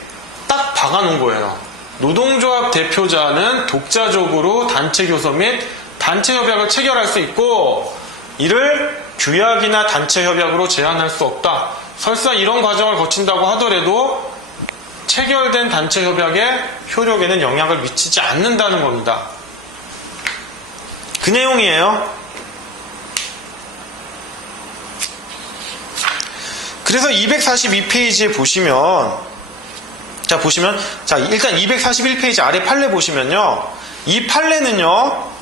딱 박아놓은 거예요. 노동조합 대표자는 독자적으로 단체 교섭 및 단체 협약을 체결할 수 있고 이를 규약이나 단체 협약으로 제한할 수 없다. 설사 이런 과정을 거친다고 하더라도 체결된 단체 협약의 효력에는 영향을 미치지 않는다는 겁니다. 그 내용이에요. 그래서 242페이지에 보시면 일단 241페이지 아래 판례 보시면요. 이 판례는요.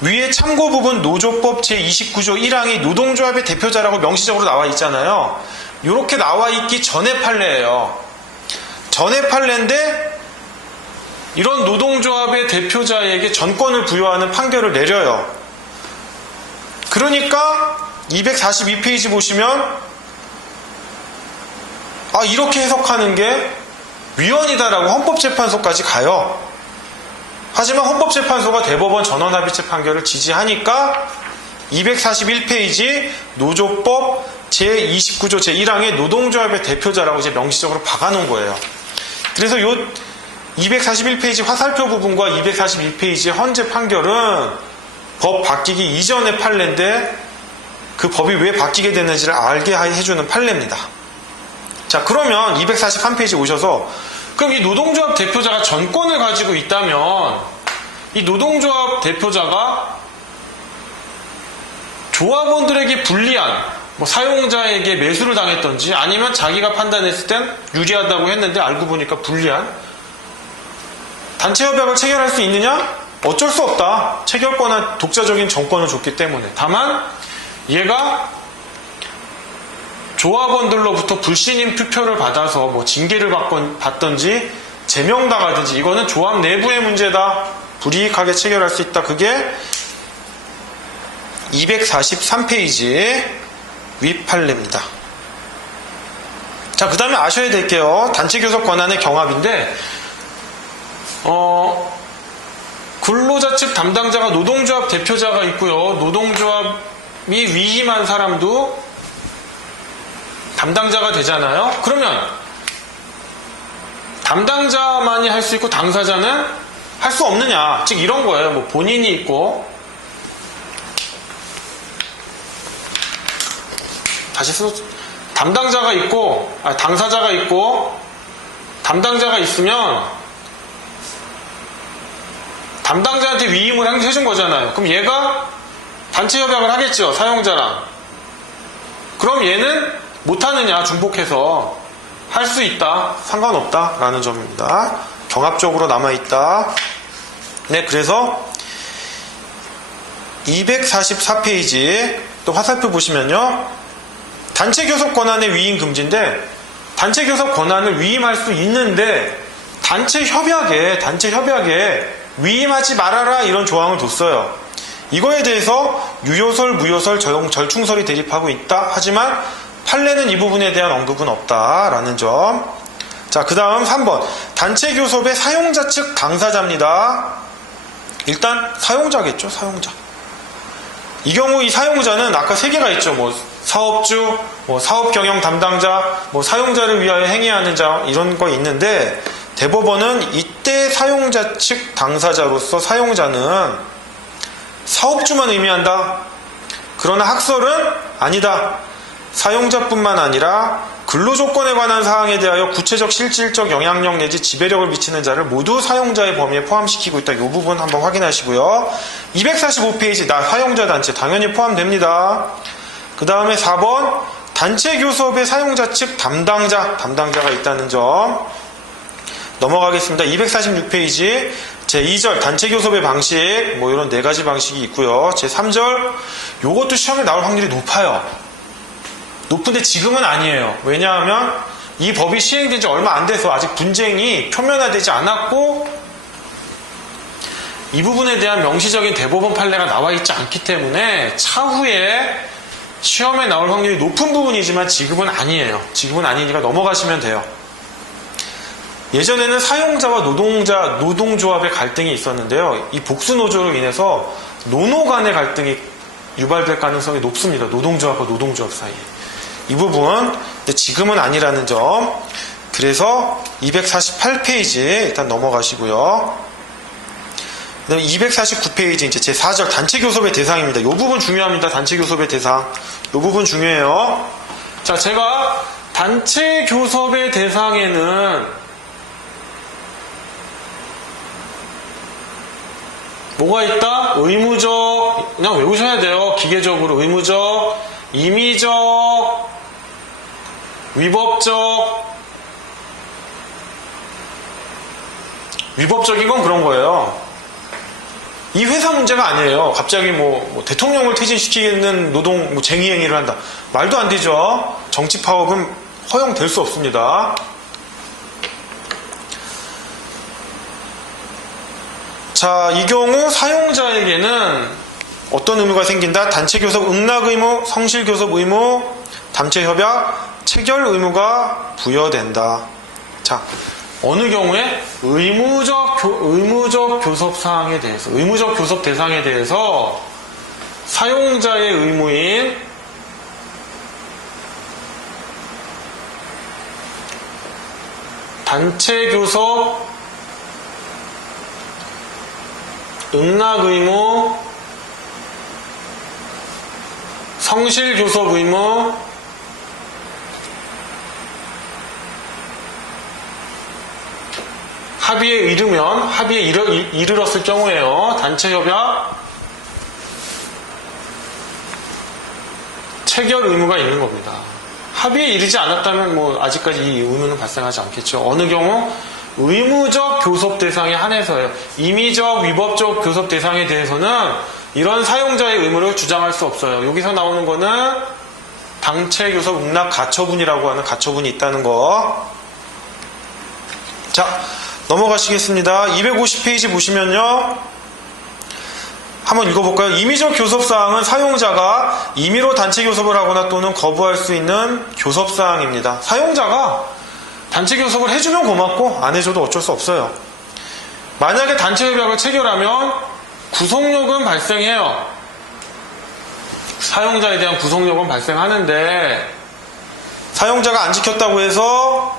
위에 참고 부분 노조법 제29조 1항이 노동조합의 대표자라고 명시적으로 나와 있잖아요. 이렇게 나와 있기 전의 판례예요. 전의 판례인데 이런 노동조합의 대표자에게 전권을 부여하는 판결을 내려요. 그러니까 242페이지 보시면 이렇게 해석하는 게 위헌이다라고 헌법재판소까지 가요. 하지만 헌법재판소가 대법원 전원합의체 판결을 지지하니까 241페이지 노조법 제29조 제1항에 노동조합의 대표자라고 이제 명시적으로 박아놓은 거예요. 그래서 요 241페이지 화살표 부분과 242페이지의 헌재 판결은 법 바뀌기 이전의 판례인데 그 법이 왜 바뀌게 되는지를 알게 해주는 판례입니다. 자, 그러면 243페이지 오셔서 그럼 이 노동조합 대표자가 전권을 가지고 있다면 이 노동조합 대표자가 조합원들에게 불리한 사용자에게 매수를 당했던지 아니면 자기가 판단했을 땐 유리하다고 했는데 알고 보니까 불리한 단체 협약을 체결할 수 있느냐? 어쩔 수 없다. 체결권한 독자적인 전권을 줬기 때문에. 다만 얘가 조합원들로부터 불신임 투표를 받아서 징계를 받던지 제명당하든지 이거는 조합 내부의 문제다. 불이익하게 체결할 수 있다. 그게 243페이지 윗판례입니다. 자, 그 다음에 아셔야 될 게요. 단체 교섭 권한의 경합인데 근로자 측 담당자가 노동조합 대표자가 있고요. 노동조합이 위임한 사람도 담당자가 되잖아요. 그러면 담당자만이 할 수 있고 당사자는 할 수 없느냐. 즉 이런 거예요. 본인이 있고 담당자가 있고 당사자가 있고 담당자가 있으면 담당자한테 위임을 해준 거잖아요. 그럼 얘가 단체 협약을 하겠죠. 사용자랑. 그럼 얘는 못하느냐. 중복해서 할 수 있다. 상관없다. 라는 점입니다. 경합적으로 남아있다. 네, 그래서 244페이지 또 화살표 보시면요. 단체 교섭 권한의 위임 금지인데 단체 교섭 권한을 위임할 수 있는데 단체 협약에 위임하지 말아라 이런 조항을 뒀어요. 이거에 대해서 유효설, 무효설, 절충설이 대립하고 있다. 하지만 판례는 이 부분에 대한 언급은 없다라는 점. 자, 그 다음 3번 단체 교섭의 사용자 측 당사자입니다. 일단 사용자겠죠. 사용자. 이 경우 이 사용자는 아까 3개가 있죠. 사업주, 사업 경영 담당자, 사용자를 위하여 행위하는 자 이런 거 있는데 대법원은 이때 사용자 측 당사자로서 사용자는 사업주만 의미한다. 그러나 학설은 아니다. 사용자뿐만 아니라 근로조건에 관한 사항에 대하여 구체적 실질적 영향력 내지 지배력을 미치는 자를 모두 사용자의 범위에 포함시키고 있다. 이 부분 한번 확인하시고요. 245페이지 사용자 단체 당연히 포함됩니다. 그 다음에 4번 단체 교섭의 사용자 측 담당자가 있다는 점 넘어가겠습니다. 246페이지 제2절 단체 교섭의 방식 이런 4가지 방식이 있고요. 제3절 요것도 시험에 나올 확률이 높아요. 높은데 지금은 아니에요. 왜냐하면 이 법이 시행된 지 얼마 안 돼서 아직 분쟁이 표면화되지 않았고 이 부분에 대한 명시적인 대법원 판례가 나와 있지 않기 때문에 차후에 시험에 나올 확률이 높은 부분이지만 지금은 아니에요. 지금은 아니니까 넘어가시면 돼요. 예전에는 사용자와 노동조합의 갈등이 있었는데요. 이 복수노조로 인해서 노노 간의 갈등이 유발될 가능성이 높습니다. 노동조합과 노동조합 사이에. 이 부분 지금은 아니라는 점. 그래서 248페이지 일단 넘어가시고요. 그다음에 249페이지 이제 제 4절 단체 교섭의 대상입니다. 이 부분 중요합니다. 단체 교섭의 대상. 이 부분 중요해요. 자, 제가 단체 교섭의 대상에는 뭐가 있다? 의무적, 그냥 외우셔야 돼요. 기계적으로 의무적, 임의적, 위법적인 건 그런 거예요. 이 회사 문제가 아니에요. 갑자기 뭐 대통령을 퇴진시키는 노동 쟁의 행위를 한다. 말도 안 되죠. 정치 파업은 허용될 수 없습니다. 자, 이 경우 사용자에게는 어떤 의무가 생긴다? 단체 교섭 응낙 의무, 성실 교섭 의무, 단체 협약, 체결 의무가 부여된다. 자, 어느 경우에 의무적 교섭 사항에 대해서, 의무적 교섭 대상에 대해서 사용자의 의무인 단체 교섭 응낙 의무, 성실 교섭 의무, 합의에 이르렀을 경우에요. 단체 협약, 체결 의무가 있는 겁니다. 합의에 이르지 않았다면 아직까지 이 의무는 발생하지 않겠죠. 어느 경우 의무적 교섭 대상에 한해서요. 임의적, 위법적 교섭 대상에 대해서는 이런 사용자의 의무를 주장할 수 없어요. 여기서 나오는 거는 단체 교섭 응낙 가처분이라고 하는 가처분이 있다는 거. 자, 넘어가시겠습니다. 250페이지 보시면요. 한번 읽어볼까요? 임의적 교섭사항은 사용자가 임의로 단체 교섭을 하거나 또는 거부할 수 있는 교섭사항입니다. 사용자가 단체 교섭을 해주면 고맙고 안 해줘도 어쩔 수 없어요. 만약에 단체 협약을 체결하면 구속력은 발생해요. 사용자에 대한 구속력은 발생하는데 사용자가 안 지켰다고 해서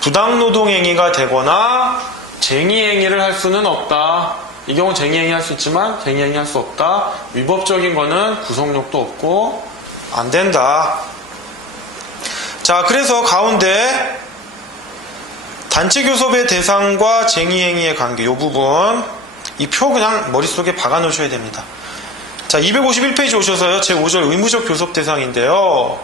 부당노동행위가 되거나 쟁의행위를 할 수는 없다. 이 경우 쟁의행위 할 수 있지만 쟁의행위 할 수 없다. 위법적인 거는 구속력도 없고 안 된다. 자, 그래서 가운데 단체 교섭의 대상과 쟁의행위의 관계, 이 부분, 이 표 그냥 머릿속에 박아 놓으셔야 됩니다. 자, 251페이지 오셔서요. 제5절 의무적 교섭 대상인데요.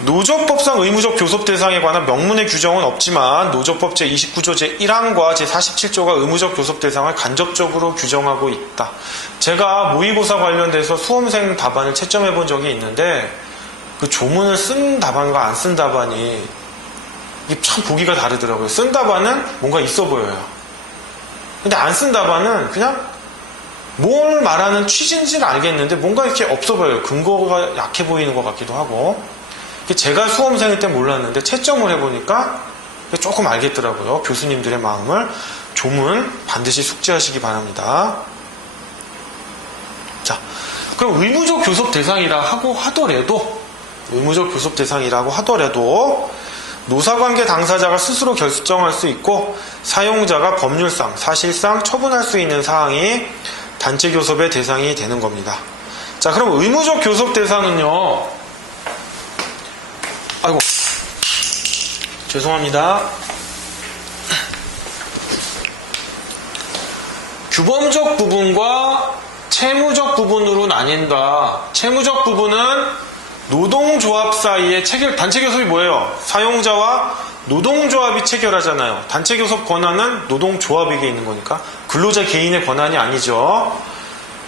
노조법상 의무적 교섭 대상에 관한 명문의 규정은 없지만 노조법 제29조 제1항과 제47조가 의무적 교섭 대상을 간접적으로 규정하고 있다. 제가 모의고사 관련돼서 수험생 답안을 채점해 본 적이 있는데 그 조문을 쓴 답안과 안 쓴 답안이 이게 참 보기가 다르더라고요. 쓴 답안은 뭔가 있어 보여요. 근데 안 쓴 답안은 그냥 뭘 말하는 취지인지는 알겠는데 뭔가 이렇게 없어 보여요. 근거가 약해 보이는 것 같기도 하고. 제가 수험생일 때 몰랐는데 채점을 해보니까 조금 알겠더라고요. 교수님들의 마음을. 조문 반드시 숙지하시기 바랍니다. 자, 그럼 의무적 교섭 대상이라 의무적 교섭 대상이라고 하더라도 노사관계 당사자가 스스로 결정할 수 있고 사용자가 법률상, 사실상 처분할 수 있는 사항이 단체 교섭의 대상이 되는 겁니다. 자, 그럼 의무적 교섭 대상은요. 아이고, 죄송합니다. 규범적 부분과 채무적 부분으로 나뉜다. 채무적 부분은 노동조합 사이의 단체 교섭이 뭐예요? 사용자와 노동조합이 체결하잖아요. 단체 교섭 권한은 노동조합에게 있는 거니까 근로자 개인의 권한이 아니죠.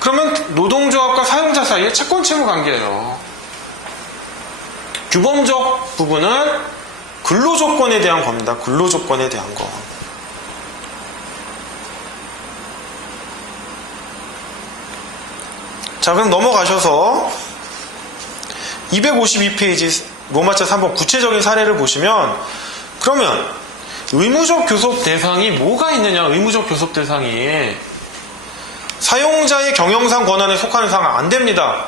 그러면 노동조합과 사용자 사이의 채권 채무 관계예요. 규범적 부분은 근로조건에 대한 겁니다. 근로조건에 대한 거. 자, 그럼 넘어가셔서 252페이지 로마자 3번 구체적인 사례를 보시면, 그러면 의무적 교섭 대상이 뭐가 있느냐? 의무적 교섭 대상이 사용자의 경영상 권한에 속하는 상황 안 됩니다.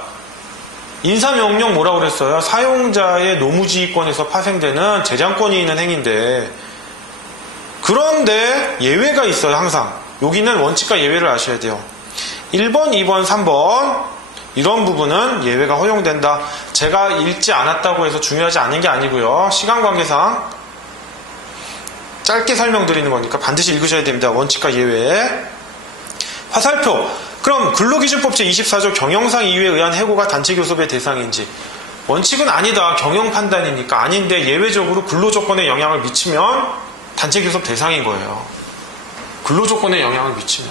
인사명령 뭐라고 그랬어요? 사용자의 노무지휘권에서 파생되는 재량권이 있는 행위인데, 그런데 예외가 있어요. 항상 여기는 원칙과 예외를 아셔야 돼요. 1번, 2번, 3번 이런 부분은 예외가 허용된다. 제가 읽지 않았다고 해서 중요하지 않은 게 아니고요. 시간 관계상 짧게 설명드리는 거니까 반드시 읽으셔야 됩니다. 원칙과 예외. 화살표. 그럼 근로기준법 제24조 경영상 이유에 의한 해고가 단체교섭의 대상인지, 원칙은 아니다. 경영 판단이니까 아닌데 예외적으로 근로조건에 영향을 미치면 단체교섭 대상인 거예요. 근로조건에 영향을 미치면.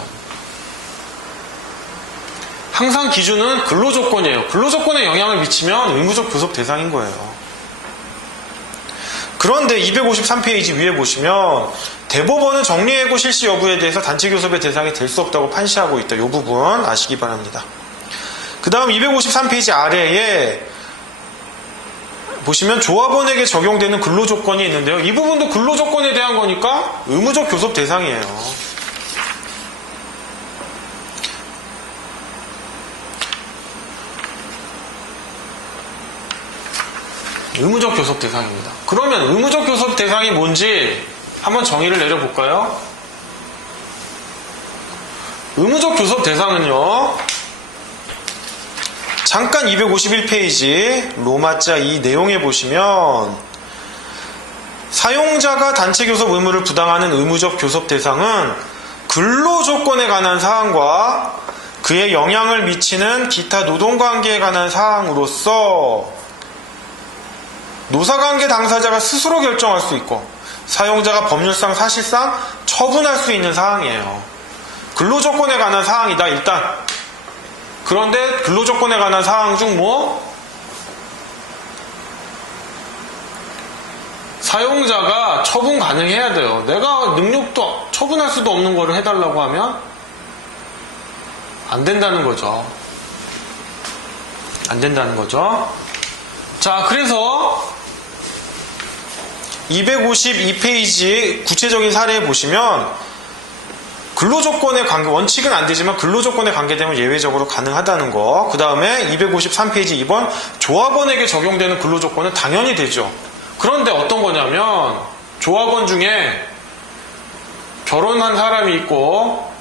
항상 기준은 근로조건이에요. 근로조건에 영향을 미치면 의무적 교섭 대상인 거예요. 그런데 253페이지 위에 보시면 대법원은 정리해고 실시 여부에 대해서 단체교섭의 대상이 될 수 없다고 판시하고 있다. 이 부분 아시기 바랍니다. 그 다음 253페이지 아래에 보시면 조합원에게 적용되는 근로조건이 있는데요. 이 부분도 근로조건에 대한 거니까 의무적 교섭 대상이에요. 의무적 교섭 대상입니다. 그러면 의무적 교섭 대상이 뭔지 한번 정의를 내려볼까요? 의무적 교섭 대상은요, 잠깐 251페이지 로마자 이 내용에 보시면 사용자가 단체 교섭 의무를 부당하는 의무적 교섭 대상은 근로조건에 관한 사항과 그에 영향을 미치는 기타 노동관계에 관한 사항으로서 노사관계 당사자가 스스로 결정할 수 있고 사용자가 법률상 사실상 처분할 수 있는 사항이에요. 근로조건에 관한 사항이다 일단. 그런데 근로조건에 관한 사항 중 사용자가 처분 가능해야 돼요. 내가 능력도 처분할 수도 없는 거를 해달라고 하면 안 된다는 거죠. 안 된다는 거죠. 자, 그래서 252페이지 구체적인 사례에 보시면 근로조건의 관계, 원칙은 안 되지만 근로조건에 관계되면 예외적으로 가능하다는 거. 그 다음에 253페이지 2번 조합원에게 적용되는 근로조건은 당연히 되죠. 그런데 어떤 거냐면 조합원 중에 결혼한 사람이 있고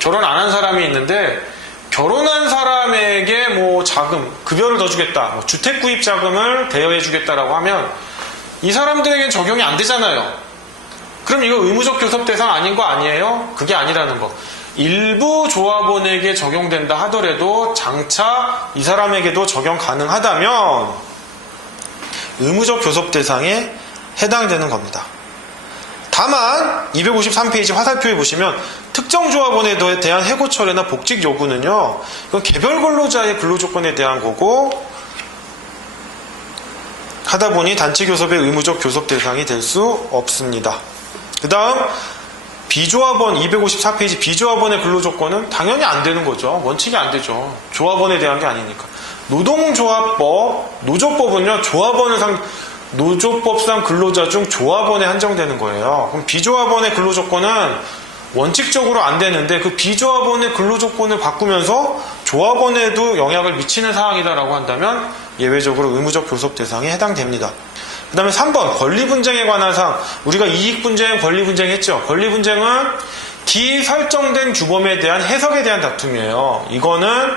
결혼 안 한 사람이 있는데 결혼한 사람에게 자금, 급여를 더 주겠다, 주택구입 자금을 대여해 주겠다라고 하면 이 사람들에겐 적용이 안 되잖아요. 그럼 이거 의무적 교섭 대상 아닌 거 아니에요? 그게 아니라는 거. 일부 조합원에게 적용된다 하더라도 장차 이 사람에게도 적용 가능하다면 의무적 교섭 대상에 해당되는 겁니다. 다만 253페이지 화살표에 보시면 특정 조합원에 대한 해고 철회나 복직 요구는요, 이건 개별 근로자의 근로조건에 대한 거고 하다 보니 단체 교섭의 의무적 교섭 대상이 될 수 없습니다. 그 다음 비조합원 254페이지 비조합원의 근로조건은 당연히 안 되는 거죠. 원칙이 안 되죠. 조합원에 대한 게 아니니까. 노동조합법, 노조법은요, 노조법상 근로자 중 조합원에 한정되는 거예요. 그럼 비조합원의 근로조건은 원칙적으로 안 되는데 그 비조합원의 근로조건을 바꾸면서 조합원에도 영향을 미치는 사항이다라고 한다면 예외적으로 의무적 교섭 대상에 해당됩니다. 그 다음에 3번 권리분쟁에 관한 사항. 우리가 이익분쟁, 권리분쟁 했죠. 권리분쟁은 기설정된 규범에 대한 해석에 대한 다툼이에요. 이거는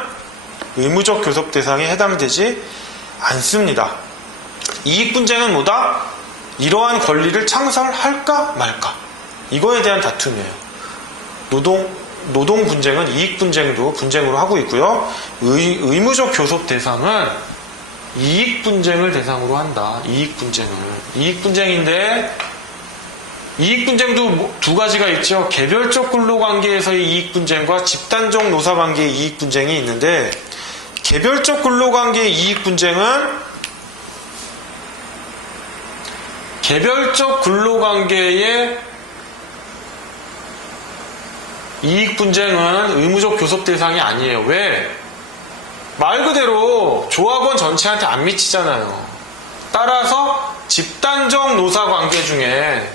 의무적 교섭 대상에 해당되지 않습니다. 이익분쟁은 뭐다? 이러한 권리를 창설할까 말까, 이거에 대한 다툼이에요. 노동 분쟁은 이익 분쟁도 분쟁으로 하고 있고요. 의무적 교섭 대상은 이익 분쟁을 대상으로 한다. 이익 분쟁인데 이익 분쟁도 두 가지가 있죠. 개별적 근로관계에서의 이익 분쟁과 집단적 노사관계의 이익 분쟁이 있는데, 개별적 근로관계의 이익 분쟁은 개별적 근로관계의 이익분쟁은 의무적 교섭 대상이 아니에요. 왜? 말 그대로 조합원 전체한테 안 미치잖아요. 따라서 집단적 노사관계 중에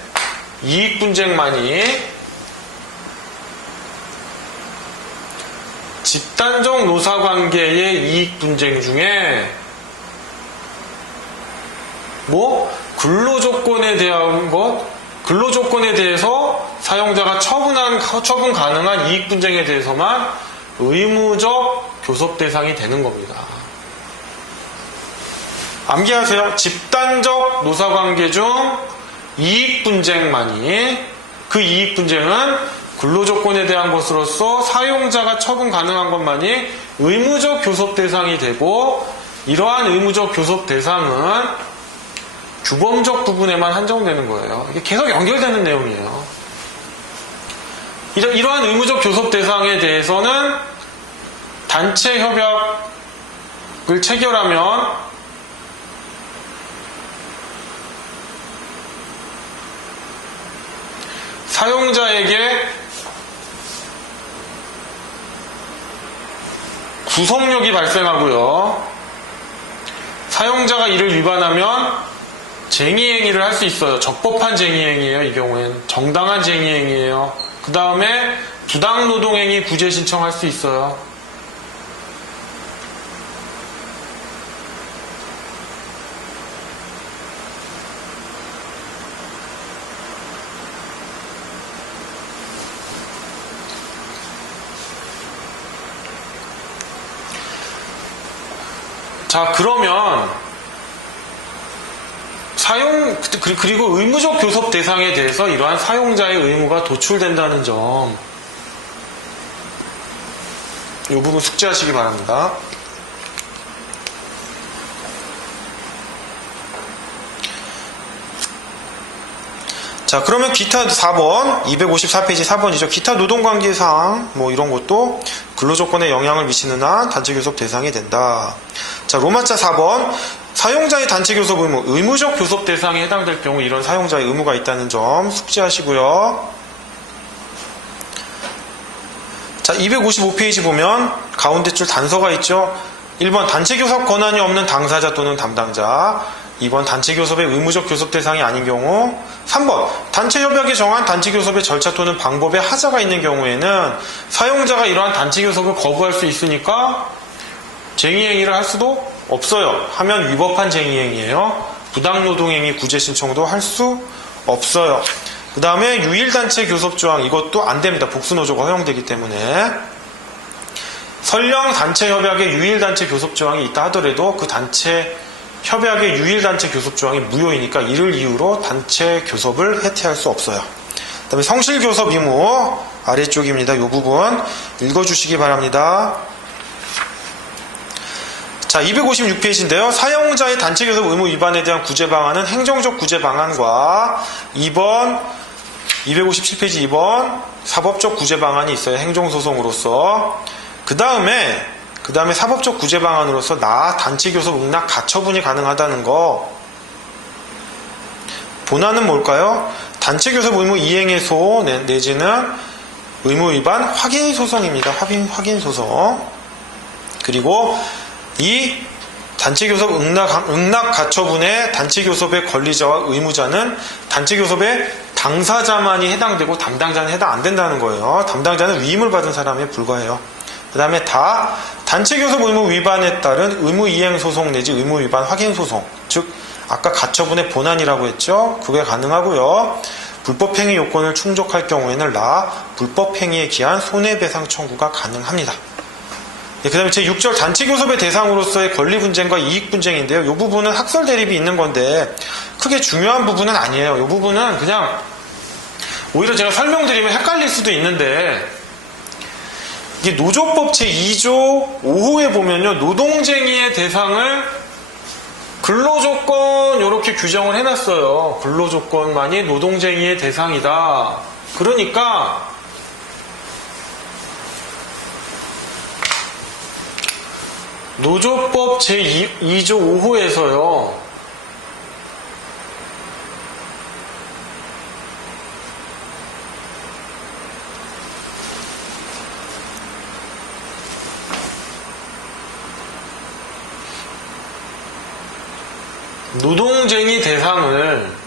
이익분쟁만이 집단적 노사관계의 이익분쟁 중에 근로조건에 대한 근로조건에 대해서 사용자가 처분 가능한 이익분쟁에 대해서만 의무적 교섭 대상이 되는 겁니다. 암기하세요. 집단적 노사관계 중 이익분쟁만이, 그 이익분쟁은 근로조건에 대한 것으로서 사용자가 처분 가능한 것만이 의무적 교섭 대상이 되고, 이러한 의무적 교섭 대상은 규범적 부분에만 한정되는 거예요. 이게 계속 연결되는 내용이에요. 이러한 의무적 교섭 대상에 대해서는 단체 협약을 체결하면 사용자에게 구속력이 발생하고요. 사용자가 이를 위반하면 쟁의행위를 할 수 있어요. 적법한 쟁의행위예요. 이 경우엔 정당한 쟁의행위예요. 그 다음에 부당노동행위 구제 신청할 수 있어요. 자, 그러면 그리고 의무적 교섭 대상에 대해서 이러한 사용자의 의무가 도출된다는 점, 이 부분 숙지하시기 바랍니다. 자, 그러면 기타 4번, 254페이지 4번이죠. 기타 노동관계사항, 이런 것도 근로조건에 영향을 미치는 한 단체교섭 대상이 된다. 자, 로마자 4번, 사용자의 단체교섭 의무, 의무적 교섭 대상에 해당될 경우 이런 사용자의 의무가 있다는 점 숙지하시고요. 자, 255페이지 보면 가운데 줄 단서가 있죠. 1번 단체교섭 권한이 없는 당사자 또는 담당자, 2번 단체교섭의 의무적 교섭 대상이 아닌 경우, 3번 단체협약에 정한 단체교섭의 절차 또는 방법에 하자가 있는 경우에는 사용자가 이러한 단체교섭을 거부할 수 있으니까 쟁의행위를 할 수도 없어요. 하면 위법한 쟁의행위예요. 부당노동행위 구제 신청도 할 수 없어요. 그 다음에 유일단체 교섭조항, 이것도 안됩니다. 복수노조가 허용되기 때문에. 설령 단체협약에 유일단체 교섭조항이 있다 하더라도 그 단체 협약의 유일단체 교섭조항이 무효이니까 이를 이유로 단체 교섭을 해태할 수 없어요. 그 다음에 성실교섭 의무 아래쪽입니다. 이 부분 읽어주시기 바랍니다. 자, 256페이지인데요. 사용자의 단체교섭 의무 위반에 대한 구제 방안은 행정적 구제 방안과 2번 257페이지 2번 사법적 구제 방안이 있어요. 행정소송으로서. 그 다음에 사법적 구제 방안으로서 단체교섭 응낙 가처분이 가능하다는 거. 본안은 뭘까요? 단체교섭 의무 이행해소 내지는 의무 위반 확인 소송입니다. 확인 소송. 그리고 이 단체교섭 응낙 가처분의 단체교섭의 권리자와 의무자는 단체교섭의 당사자만이 해당되고 담당자는 해당 안 된다는 거예요. 담당자는 위임을 받은 사람에 불과해요. 그 다음에 다 단체교섭 의무 위반에 따른 의무이행소송 내지 의무위반 확인소송, 즉 아까 가처분의 본안이라고 했죠. 그게 가능하고요. 불법행위 요건을 충족할 경우에는 불법행위에 기한 손해배상 청구가 가능합니다. 그 다음에 제6절 단체교섭의 대상으로서의 권리분쟁과 이익분쟁인데요. 이 부분은 학설 대립이 있는 건데 크게 중요한 부분은 아니에요. 이 부분은 그냥 오히려 제가 설명드리면 헷갈릴 수도 있는데, 이게 노조법 제2조 5호에 보면요, 노동쟁의의 대상을 근로조건 이렇게 규정을 해놨어요. 근로조건만이 노동쟁의의 대상이다. 그러니까 노조법 제2조 5호에서요, 노동쟁이 대상을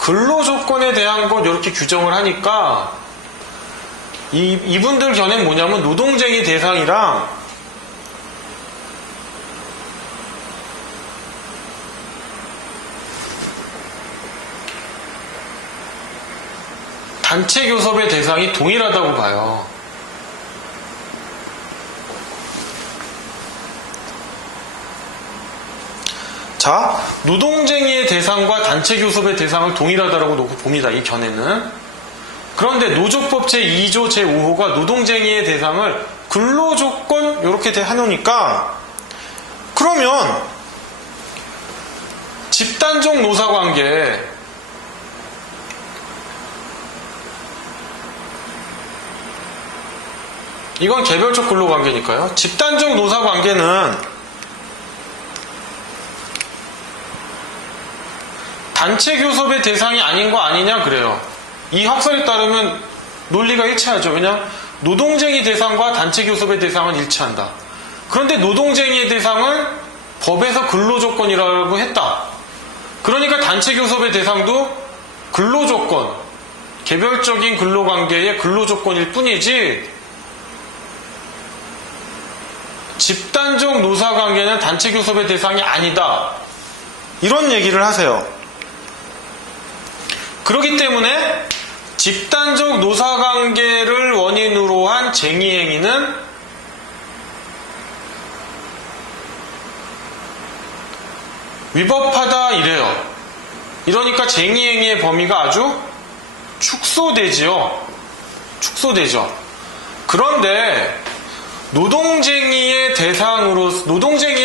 근로조건에 대한 것 이렇게 규정을 하니까 이분들 견해는 뭐냐면 노동쟁이 대상이랑 단체교섭의 대상이 동일하다고 봐요. 자, 노동쟁이의 대상과 단체교섭의 대상을 동일하다고 놓고 봅니다. 이 견해는. 그런데 노조법 제2조 제5호가 노동쟁이의 대상을 근로조건 이렇게 해놓으니까 그러면 집단적 노사관계 이건 개별적 근로관계니까요. 집단적 노사관계는 단체교섭의 대상이 아닌 거 아니냐 그래요. 이 학설에 따르면 논리가 일치하죠. 왜냐? 노동쟁이 대상과 단체교섭의 대상은 일치한다. 그런데 노동쟁이의 대상은 법에서 근로조건이라고 했다. 그러니까 단체교섭의 대상도 근로조건, 개별적인 근로관계의 근로조건일 뿐이지 집단적 노사관계는 단체교섭의 대상이 아니다. 이런 얘기를 하세요. 그렇기 때문에 집단적 노사관계를 원인으로 한 쟁의행위는 위법하다 이래요. 이러니까 쟁의행위의 범위가 아주 축소되죠. 그런데 노동쟁이의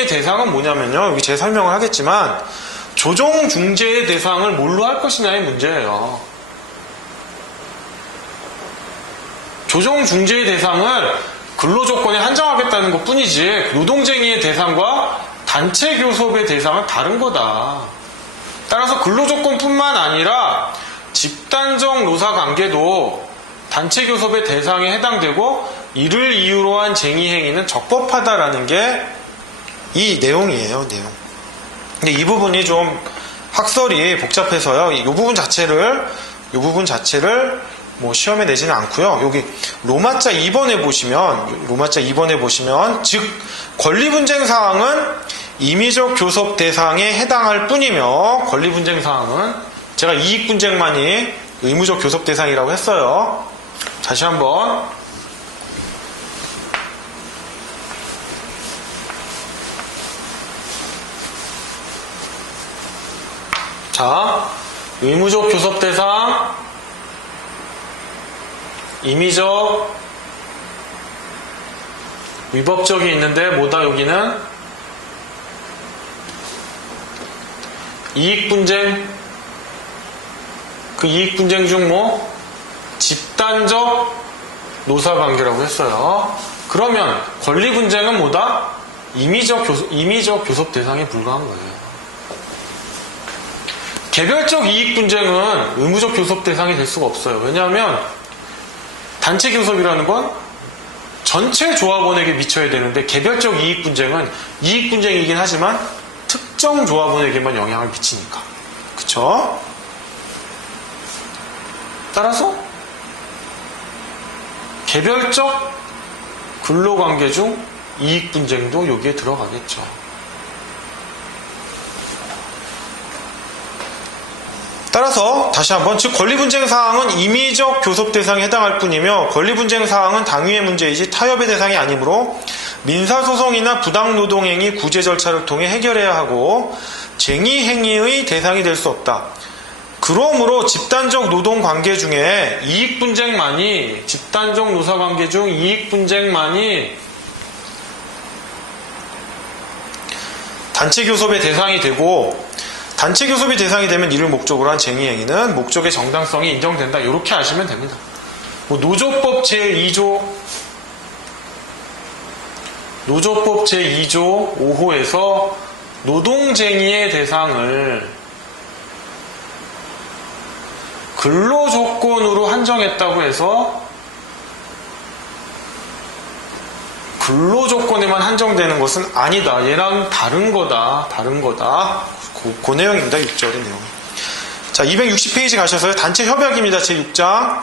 대상은 뭐냐면요. 여기 제 설명을 하겠지만 조정중재의 대상을 뭘로 할 것이냐의 문제예요. 조정중재의 대상을 근로조건에 한정하겠다는 것 뿐이지 노동쟁이의 대상과 단체교섭의 대상은 다른 거다. 따라서 근로조건뿐만 아니라 집단적 노사관계도 단체교섭의 대상에 해당되고 이를 이유로 한 쟁의행위는 적법하다라는 게 이 내용이에요. 내용. 근데 이 부분이 좀 학설이 복잡해서요. 이 부분 자체를 뭐 시험에 내지는 않고요. 여기 로마자 2번에 보시면 즉 권리분쟁 사항은 임의적 교섭 대상에 해당할 뿐이며 권리분쟁 사항은 제가 이익분쟁만이 의무적 교섭 대상이라고 했어요. 다시 한번 자, 의무적 교섭 대상, 임의적, 위법적이 있는데 뭐다 여기는? 이익분쟁, 그 이익분쟁 중 뭐? 집단적 노사관계라고 했어요. 그러면 권리분쟁은 뭐다? 임의적 교섭 대상에 불과한 거예요. 개별적 이익분쟁은 의무적 교섭 대상이 될 수가 없어요. 왜냐하면 단체 교섭이라는 건 전체 조합원에게 미쳐야 되는데 개별적 이익분쟁은 이익분쟁이긴 하지만 특정 조합원에게만 영향을 미치니까. 그쵸? 따라서 개별적 근로관계 중 이익분쟁도 여기에 들어가겠죠. 따라서 다시 한번 즉 권리분쟁 사항은 임의적 교섭 대상에 해당할 뿐이며 권리분쟁 사항은 당위의 문제이지 타협의 대상이 아니므로 민사소송이나 부당노동행위 구제 절차를 통해 해결해야 하고 쟁의행위의 대상이 될 수 없다. 그러므로 집단적 노동관계 중에 집단적 노사관계 중 이익분쟁만이 단체교섭의 대상이 되고 단체교섭이 대상이 되면 이를 목적으로 한 쟁의행위는 목적의 정당성이 인정된다. 이렇게 아시면 됩니다. 뭐 노조법 제2조 5호에서 노동쟁의의 대상을 근로조건으로 한정했다고 해서 근로조건에만 한정되는 것은 아니다. 얘랑 다른 거다. 그 내용입니다. 6절의 내용. 자, 260페이지 가셔서요. 단체협약입니다. 제6장.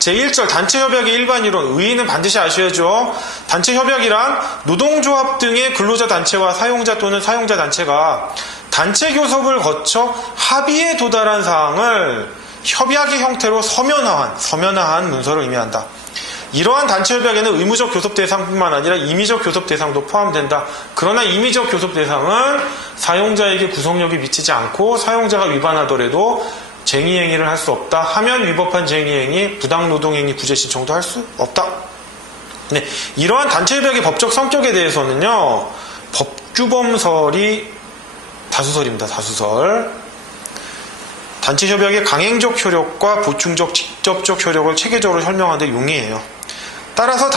제1절 단체협약의 일반 이론. 의의는 반드시 아셔야죠. 단체협약이란 노동조합 등의 근로자단체와 사용자 또는 사용자단체가 단체교섭을 거쳐 합의에 도달한 사항을 협약의 형태로 서면화한 문서를 의미한다. 이러한 단체협약에는 의무적 교섭 대상뿐만 아니라 임의적 교섭 대상도 포함된다. 그러나 임의적 교섭 대상은 사용자에게 구속력이 미치지 않고 사용자가 위반하더라도 쟁의행위를 할 수 없다 하면 위법한 쟁의행위, 부당노동행위 구제 신청도 할 수 없다. 네, 이러한 단체협약의 법적 성격에 대해서는요. 법규범설이 다수설입니다. 다수설. 단체협약의 강행적 효력과 보충적 직접적 효력을 체계적으로 설명하는 데 용이해요. 따라서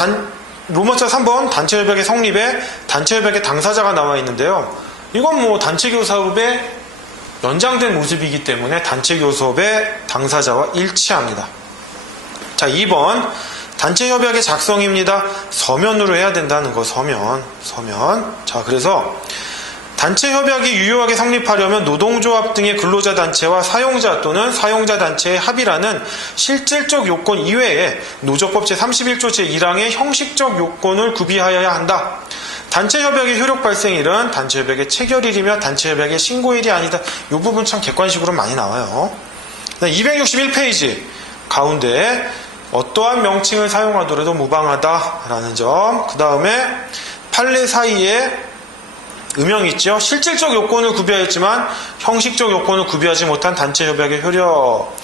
로마자 3번 단체협약의 성립에 단체협약의 당사자가 나와 있는데요. 이건 뭐 단체교섭의 연장된 모습이기 때문에 단체교섭의 당사자와 일치합니다. 자, 2번 단체협약의 작성입니다. 서면으로 해야 된다는 거. 서면. 자, 그래서 단체협약이 유효하게 성립하려면 노동조합 등의 근로자단체와 사용자 또는 사용자단체의 합의라는 실질적 요건 이외에 노조법 제31조 제1항의 형식적 요건을 구비하여야 한다. 단체협약의 효력 발생일은 단체협약의 체결일이며 단체협약의 신고일이 아니다. 이 부분 참 객관식으로 많이 나와요. 261페이지 가운데 어떠한 명칭을 사용하더라도 무방하다라는 점. 그 다음에 판례 사이에 음형이 있죠. 실질적 요건을 구비하였지만 형식적 요건을 구비하지 못한 단체협약의 효력.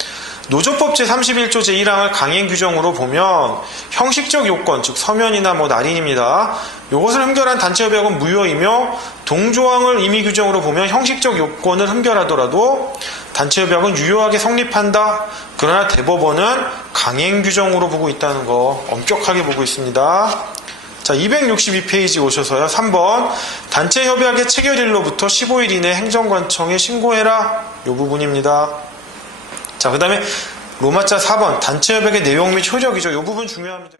노조법 제31조 제1항을 강행 규정으로 보면 형식적 요건, 즉 서면이나 날인입니다. 이것을 흠결한 단체협약은 무효이며 동조항을 임의 규정으로 보면 형식적 요건을 흠결하더라도 단체협약은 유효하게 성립한다. 그러나 대법원은 강행 규정으로 보고 있다는 거 엄격하게 보고 있습니다. 자, 262페이지 오셔서요. 3번 단체협약의 체결일로부터 15일 이내 행정관청에 신고해라. 이 부분입니다. 자, 그 다음에 로마자 4번 단체협약의 내용 및 효력이죠. 이 부분 중요합니다.